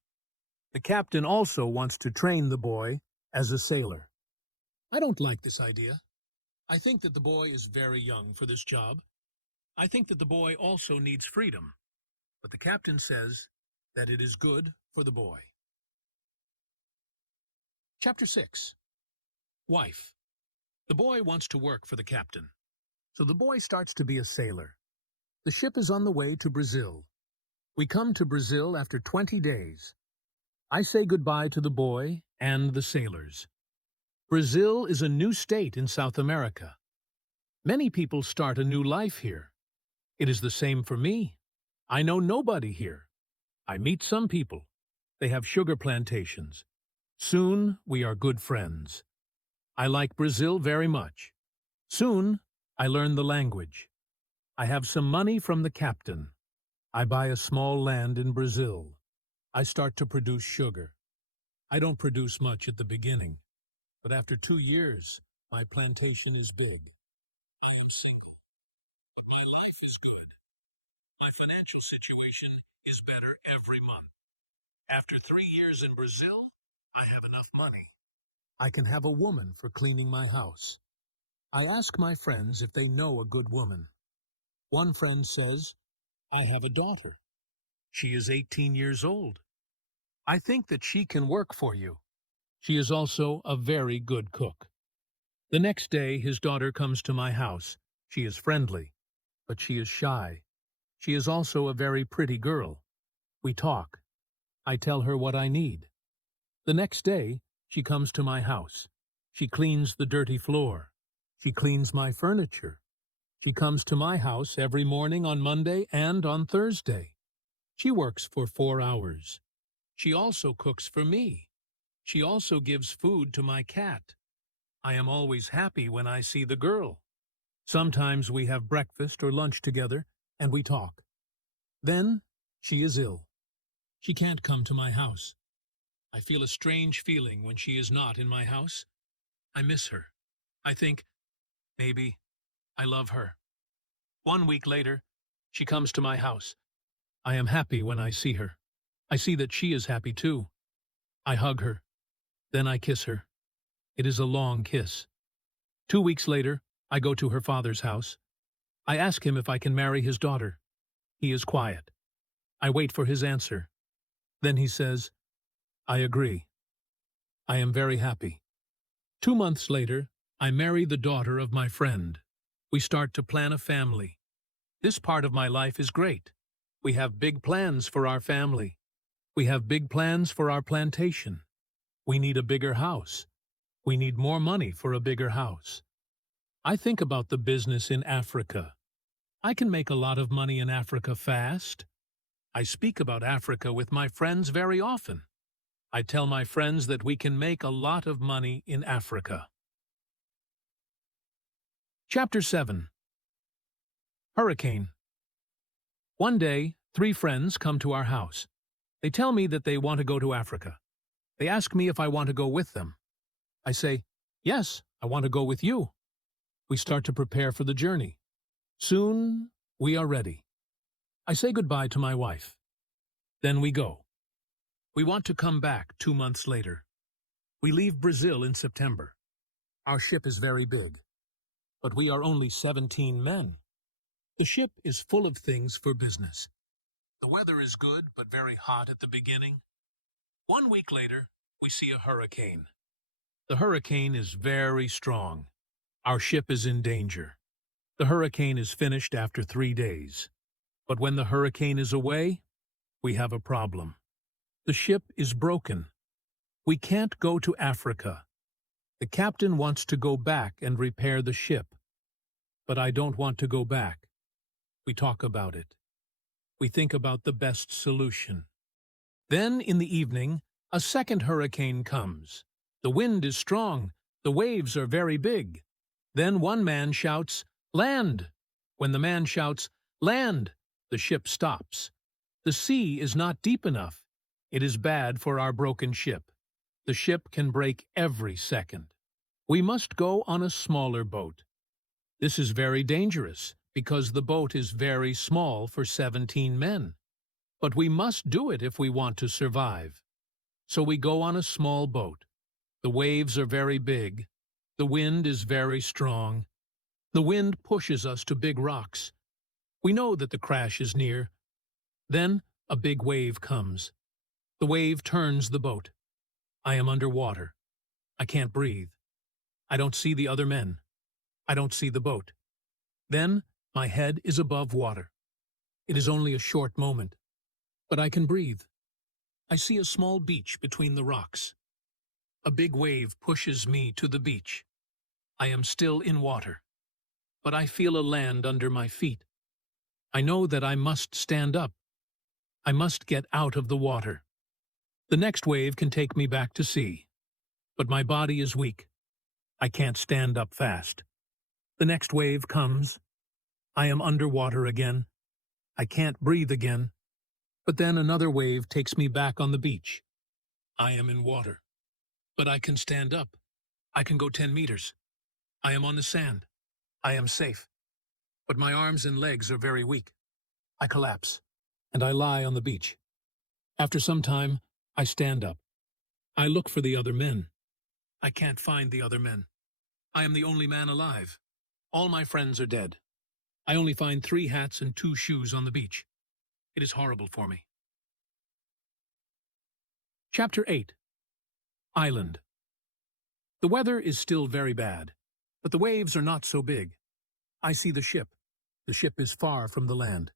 The captain also wants to train the boy as a sailor. I don't like this idea. I think that the boy is very young for this job. I think that the boy also needs freedom. But the captain says that it is good for the boy. Chapter 6. Wife. The boy wants to work for the captain. So the boy starts to be a sailor. The ship is on the way to Brazil. We come to Brazil after 20 days. I say goodbye to the boy and the sailors. Brazil is a new state in South America. Many people start a new life here. It is the same for me. I know nobody here. I meet some people. They have sugar plantations. Soon we are good friends. I like Brazil very much. Soon I learn the language. I have some money from the captain. I buy a small land in Brazil. I start to produce sugar. I don't produce much at the beginning, but after 2 years, my plantation is big. I am single, but my life is good. My financial situation is better every month. After 3 years in Brazil, I have enough money. I can have a woman for cleaning my house. I ask my friends if they know a good woman. One friend says, I have a daughter. She is 18 years old. I think that she can work for you. She is also a very good cook. The next day, his daughter comes to my house. She is friendly, but she is shy. She is also a very pretty girl. We talk. I tell her what I need. The next day, she comes to my house. She cleans the dirty floor. She cleans my furniture. She comes to my house every morning on Monday and on Thursday. She works for 4 hours. She also cooks for me. She also gives food to my cat. I am always happy when I see the girl. Sometimes we have breakfast or lunch together, and we talk. Then she is ill. She can't come to my house. I feel a strange feeling when she is not in my house. I miss her. I think, maybe, I love her. 1 week later, she comes to my house. I am happy when I see her. I see that she is happy too. I hug her. Then I kiss her. It is a long kiss. 2 weeks later, I go to her father's house. I ask him if I can marry his daughter. He is quiet. I wait for his answer. Then he says, I agree. I am very happy. 2 months later, I marry the daughter of my friend. We start to plan a family. This part of my life is great. We have big plans for our family. We have big plans for our plantation. We need a bigger house. We need more money for a bigger house. I think about the business in Africa. I can make a lot of money in Africa fast. I speak about Africa with my friends very often. I tell my friends that we can make a lot of money in Africa. Chapter 7. Hurricane. One day, 3 friends come to our house. They tell me that they want to go to Africa. They ask me if I want to go with them. I say, yes, I want to go with you. We start to prepare for the journey. Soon, we are ready. I say goodbye to my wife. Then we go. We want to come back 2 months later. We leave Brazil in September. Our ship is very big, but we are only 17 men. The ship is full of things for business. The weather is good, but very hot at the beginning. 1 week later, we see a hurricane. The hurricane is very strong. Our ship is in danger. The hurricane is finished after 3 days. But when the hurricane is away, we have a problem. The ship is broken. We can't go to Africa. The captain wants to go back and repair the ship. But I don't want to go back. We talk about it. We think about the best solution. Then, in the evening, a second hurricane comes. The wind is strong. The waves are very big. Then one man shouts, "Land!" When the man shouts, "Land!" the ship stops. The sea is not deep enough. It is bad for our broken ship. The ship can break every second. We must go on a smaller boat. This is very dangerous because the boat is very small for 17 men. But we must do it if we want to survive. So we go on a small boat. The waves are very big. The wind is very strong. The wind pushes us to big rocks. We know that the crash is near. Then a big wave comes. The wave turns the boat. I am underwater. I can't breathe. I don't see the other men. I don't see the boat. Then my head is above water. It is only a short moment, but I can breathe. I see a small beach between the rocks. A big wave pushes me to the beach. I am still in water, but I feel a land under my feet. I know that I must stand up. I must get out of the water. The next wave can take me back to sea, but my body is weak. I can't stand up fast. The next wave comes. I am underwater again. I can't breathe again. But then another wave takes me back on the beach. I am in water, but I can stand up. I can go 10 meters. I am on the sand. I am safe. But my arms and legs are very weak. I collapse, and I lie on the beach. After some time, I stand up. I look for the other men. I can't find the other men. I am the only man alive. All my friends are dead. I only find 3 hats and 2 shoes on the beach. It is horrible for me. Chapter 8. Island. The weather is still very bad, but the waves are not so big. I see the ship. The ship is far from the land.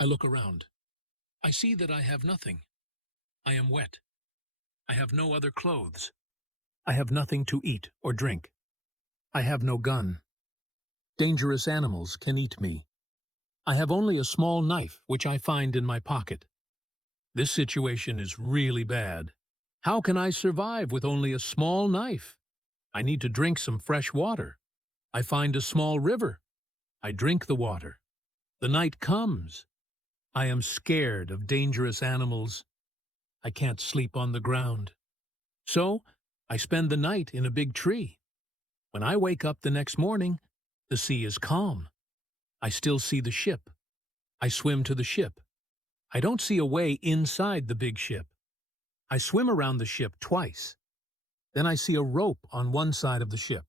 I look around. I see that I have nothing. I am wet. I have no other clothes. I have nothing to eat or drink. I have no gun. Dangerous animals can eat me. I have only a small knife which I find in my pocket. This situation is really bad. How can I survive with only a small knife? I need to drink some fresh water. I find a small river. I drink the water. The night comes. I am scared of dangerous animals. I can't sleep on the ground. So I spend the night in a big tree. When I wake up the next morning, the sea is calm. I still see the ship. I swim to the ship. I don't see a way inside the big ship. I swim around the ship twice. Then I see a rope on one side of the ship.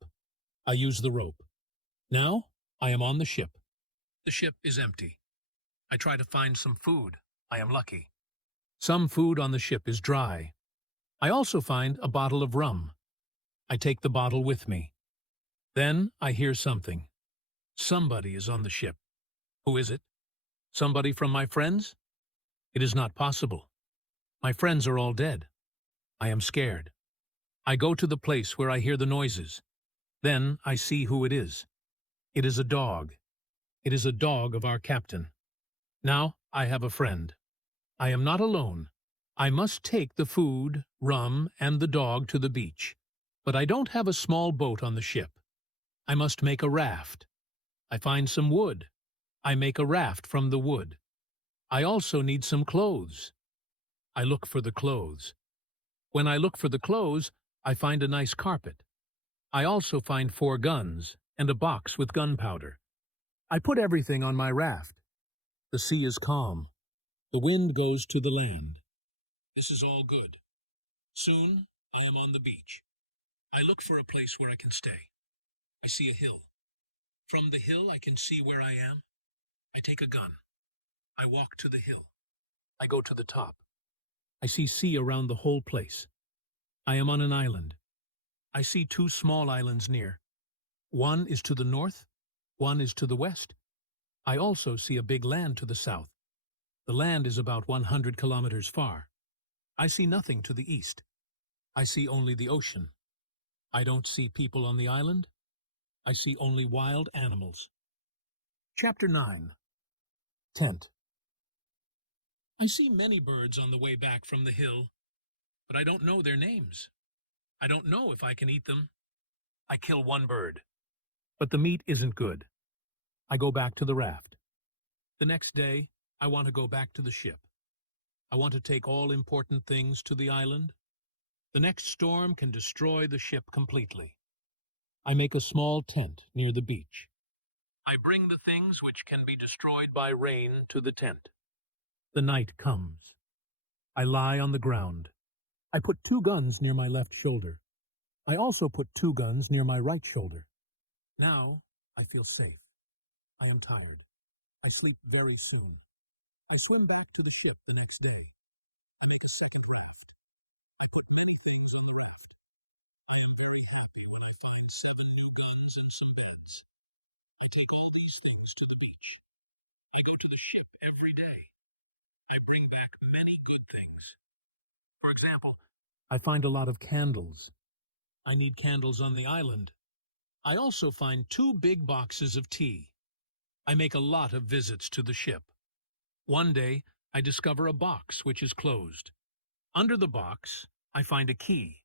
I use the rope. Now I am on the ship. The ship is empty. I try to find some food. I am lucky. Some food on the ship is dry. I also find a bottle of rum. I take the bottle with me. Then I hear something. Somebody is on the ship. Who is it? Somebody from my friends? It is not possible. My friends are all dead. I am scared. I go to the place where I hear the noises. Then I see who it is. It is a dog. It is a dog of our captain. Now I have a friend. I am not alone. I must take the food, rum, and the dog to the beach. But I don't have a small boat on the ship. I must make a raft. I find some wood. I make a raft from the wood. I also need some clothes. I look for the clothes. When I look for the clothes, I find a nice carpet. I also find 4 guns and a box with gunpowder. I put everything on my raft. The sea is calm. The wind goes to the land. This is all good. Soon I am on the beach. I look for a place where I can stay. I see a hill. From the hill I can see where I am. I take a gun. I walk to the hill. I go to the top. I see sea around the whole place. I am on an island. I see 2 small islands near. One is to the north, one is to the west. I also see a big land to the south. The land is about 100 kilometers far. I see nothing to the east. I see only the ocean. I don't see people on the island. I see only wild animals. Chapter 9. Tent. I see many birds on the way back from the hill, but I don't know their names. I don't know if I can eat them. I kill one bird, but the meat isn't good. I go back to the raft. The next day, I want to go back to the ship. I want to take all important things to the island. The next storm can destroy the ship completely. I make a small tent near the beach. I bring the things which can be destroyed by rain to the tent. The night comes. I lie on the ground. I put 2 guns near my left shoulder. I also put 2 guns near my right shoulder. Now, I feel safe. I am tired. I sleep very soon. I swim back to the ship the next day. I make a second raft. I put many things on the raft. I am very happy when I find 7 new guns and some beds. I take all these things to the beach. I go to the ship every day. I bring back many good things. For example, I find a lot of candles. I need candles on the island. I also find 2 big boxes of tea. I make a lot of visits to the ship. One day, I discover a box which is closed. Under the box, I find a key.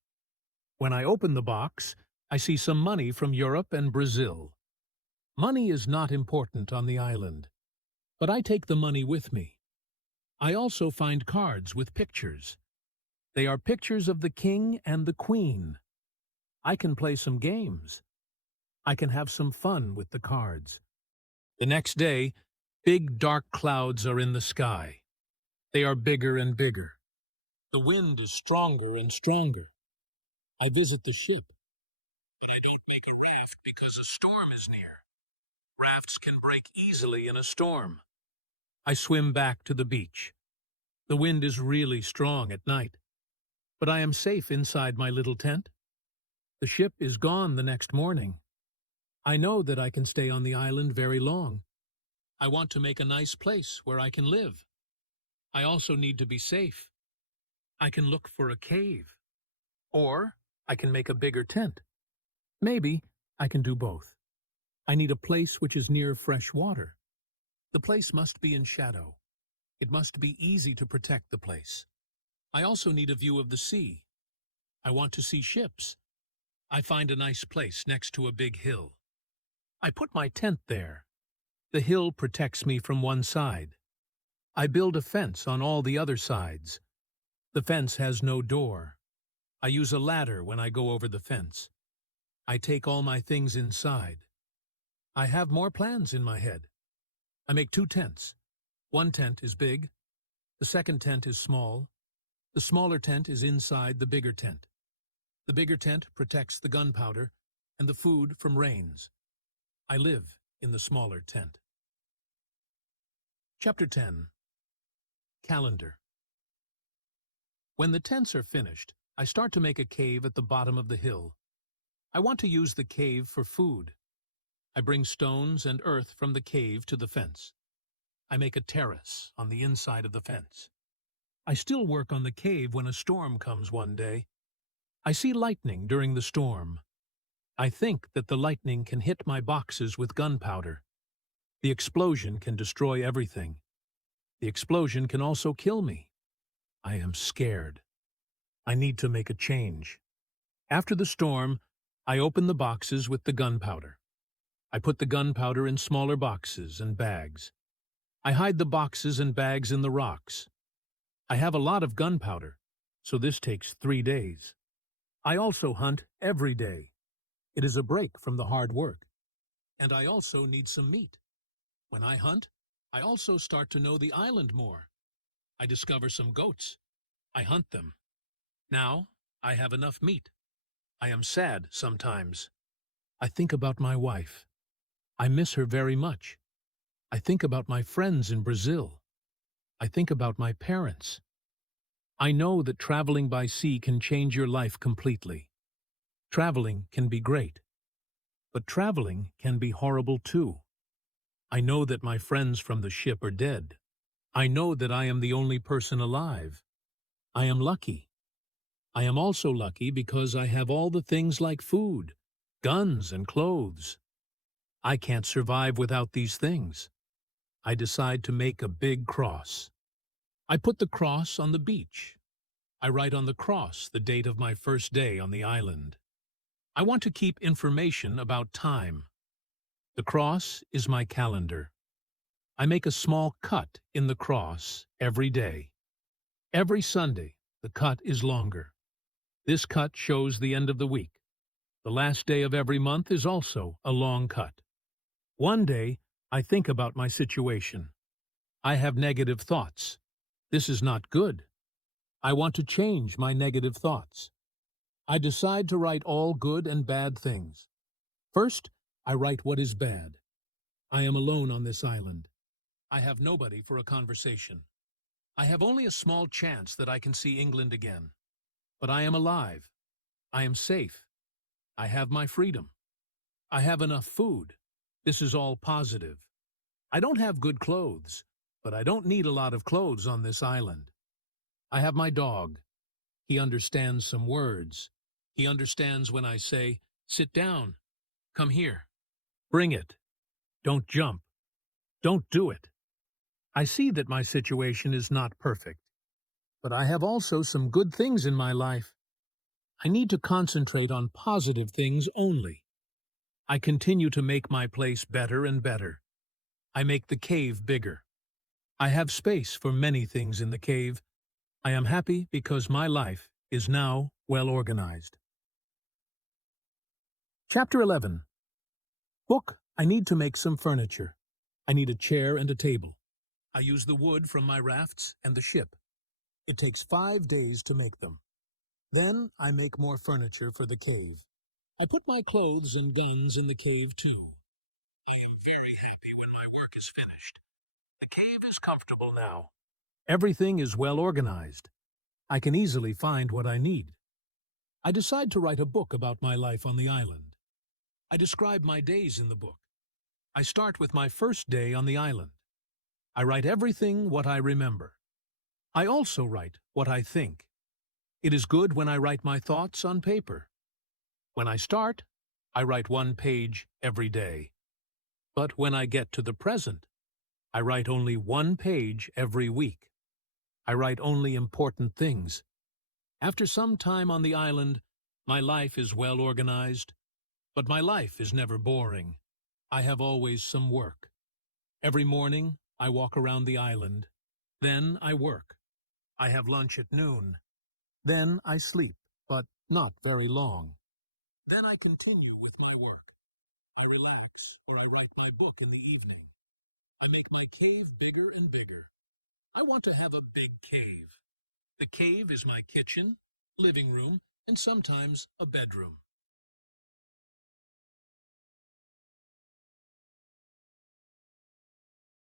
When I open the box, I see some money from Europe and Brazil. Money is not important on the island, but I take the money with me. I also find cards with pictures. They are pictures of the king and the queen. I can play some games. I can have some fun with the cards. The next day, big dark clouds are in the sky. They are bigger and bigger. The wind is stronger and stronger. I visit the ship, but I don't make a raft because a storm is near. Rafts can break easily in a storm. I swim back to the beach. The wind is really strong at night, but I am safe inside my little tent. The ship is gone the next morning. I know that I can stay on the island very long. I want to make a nice place where I can live. I also need to be safe. I can look for a cave. Or I can make a bigger tent. Maybe I can do both. I need a place which is near fresh water. The place must be in shadow. It must be easy to protect the place. I also need a view of the sea. I want to see ships. I find a nice place next to a big hill. I put my tent there. The hill protects me from one side. I build a fence on all the other sides. The fence has no door. I use a ladder when I go over the fence. I take all my things inside. I have more plans in my head. I make 2 tents. One tent is big. The second tent is small. The smaller tent is inside the bigger tent. The bigger tent protects the gunpowder and the food from rains. I live in the smaller tent. Chapter 10. Calendar. When the tents are finished, I start to make a cave at the bottom of the hill. I want to use the cave for food. I bring stones and earth from the cave to the fence. I make a terrace on the inside of the fence. I still work on the cave when a storm comes one day. I see lightning during the storm. I think that the lightning can hit my boxes with gunpowder. The explosion can destroy everything. The explosion can also kill me. I am scared. I need to make a change. After the storm, I open the boxes with the gunpowder. I put the gunpowder in smaller boxes and bags. I hide the boxes and bags in the rocks. I have a lot of gunpowder, so this takes 3 days. I also hunt every day. It is a break from the hard work. And I also need some meat. When I hunt, I also start to know the island more. I discover some goats. I hunt them. Now, I have enough meat. I am sad sometimes. I think about my wife. I miss her very much. I think about my friends in Brazil. I think about my parents. I know that traveling by sea can change your life completely. Traveling can be great. But traveling can be horrible too. I know that my friends from the ship are dead. I know that I am the only person alive. I am lucky. I am also lucky because I have all the things like food, guns, and clothes. I can't survive without these things. I decide to make a big cross. I put the cross on the beach. I write on the cross the date of my first day on the island. I want to keep information about time. The cross is my calendar. I make a small cut in the cross every day. Every Sunday, the cut is longer. This cut shows the end of the week. The last day of every month is also a long cut. One day, I think about my situation. I have negative thoughts. This is not good. I want to change my negative thoughts. I decide to write all good and bad things. First, I write what is bad. I am alone on this island. I have nobody for a conversation. I have only a small chance that I can see England again. But I am alive. I am safe. I have my freedom. I have enough food. This is all positive. I don't have good clothes, but I don't need a lot of clothes on this island. I have my dog. He understands some words. He understands when I say, "Sit down. Come here. Bring it. Don't jump. Don't do it." I see that my situation is not perfect, but I have also some good things in my life. I need to concentrate on positive things only. I continue to make my place better and better. I make the cave bigger. I have space for many things in the cave. I am happy because my life is now well organized. Chapter 11. Book, I need to make some furniture. I need a chair and a table. I use the wood from my rafts and the ship. It takes 5 days to make them. Then I make more furniture for the cave. I put my clothes and guns in the cave too. I am very happy when my work is finished. The cave is comfortable now. Everything is well organized. I can easily find what I need. I decide to write a book about my life on the island. I describe my days in the book. I start with my first day on the island. I write everything what I remember. I also write what I think. It is good when I write my thoughts on paper. When I start, I write 1 page every day. But when I get to the present, I write only 1 page every week. I write only important things. After some time on the island, my life is well organized, but my life is never boring. I have always some work. Every morning, I walk around the island. Then I work. I have lunch at noon. Then I sleep, but not very long. Then I continue with my work. I relax, or I write my book in the evening. I make my cave bigger and bigger. I want to have a big cave. The cave is my kitchen, living room, and sometimes a bedroom.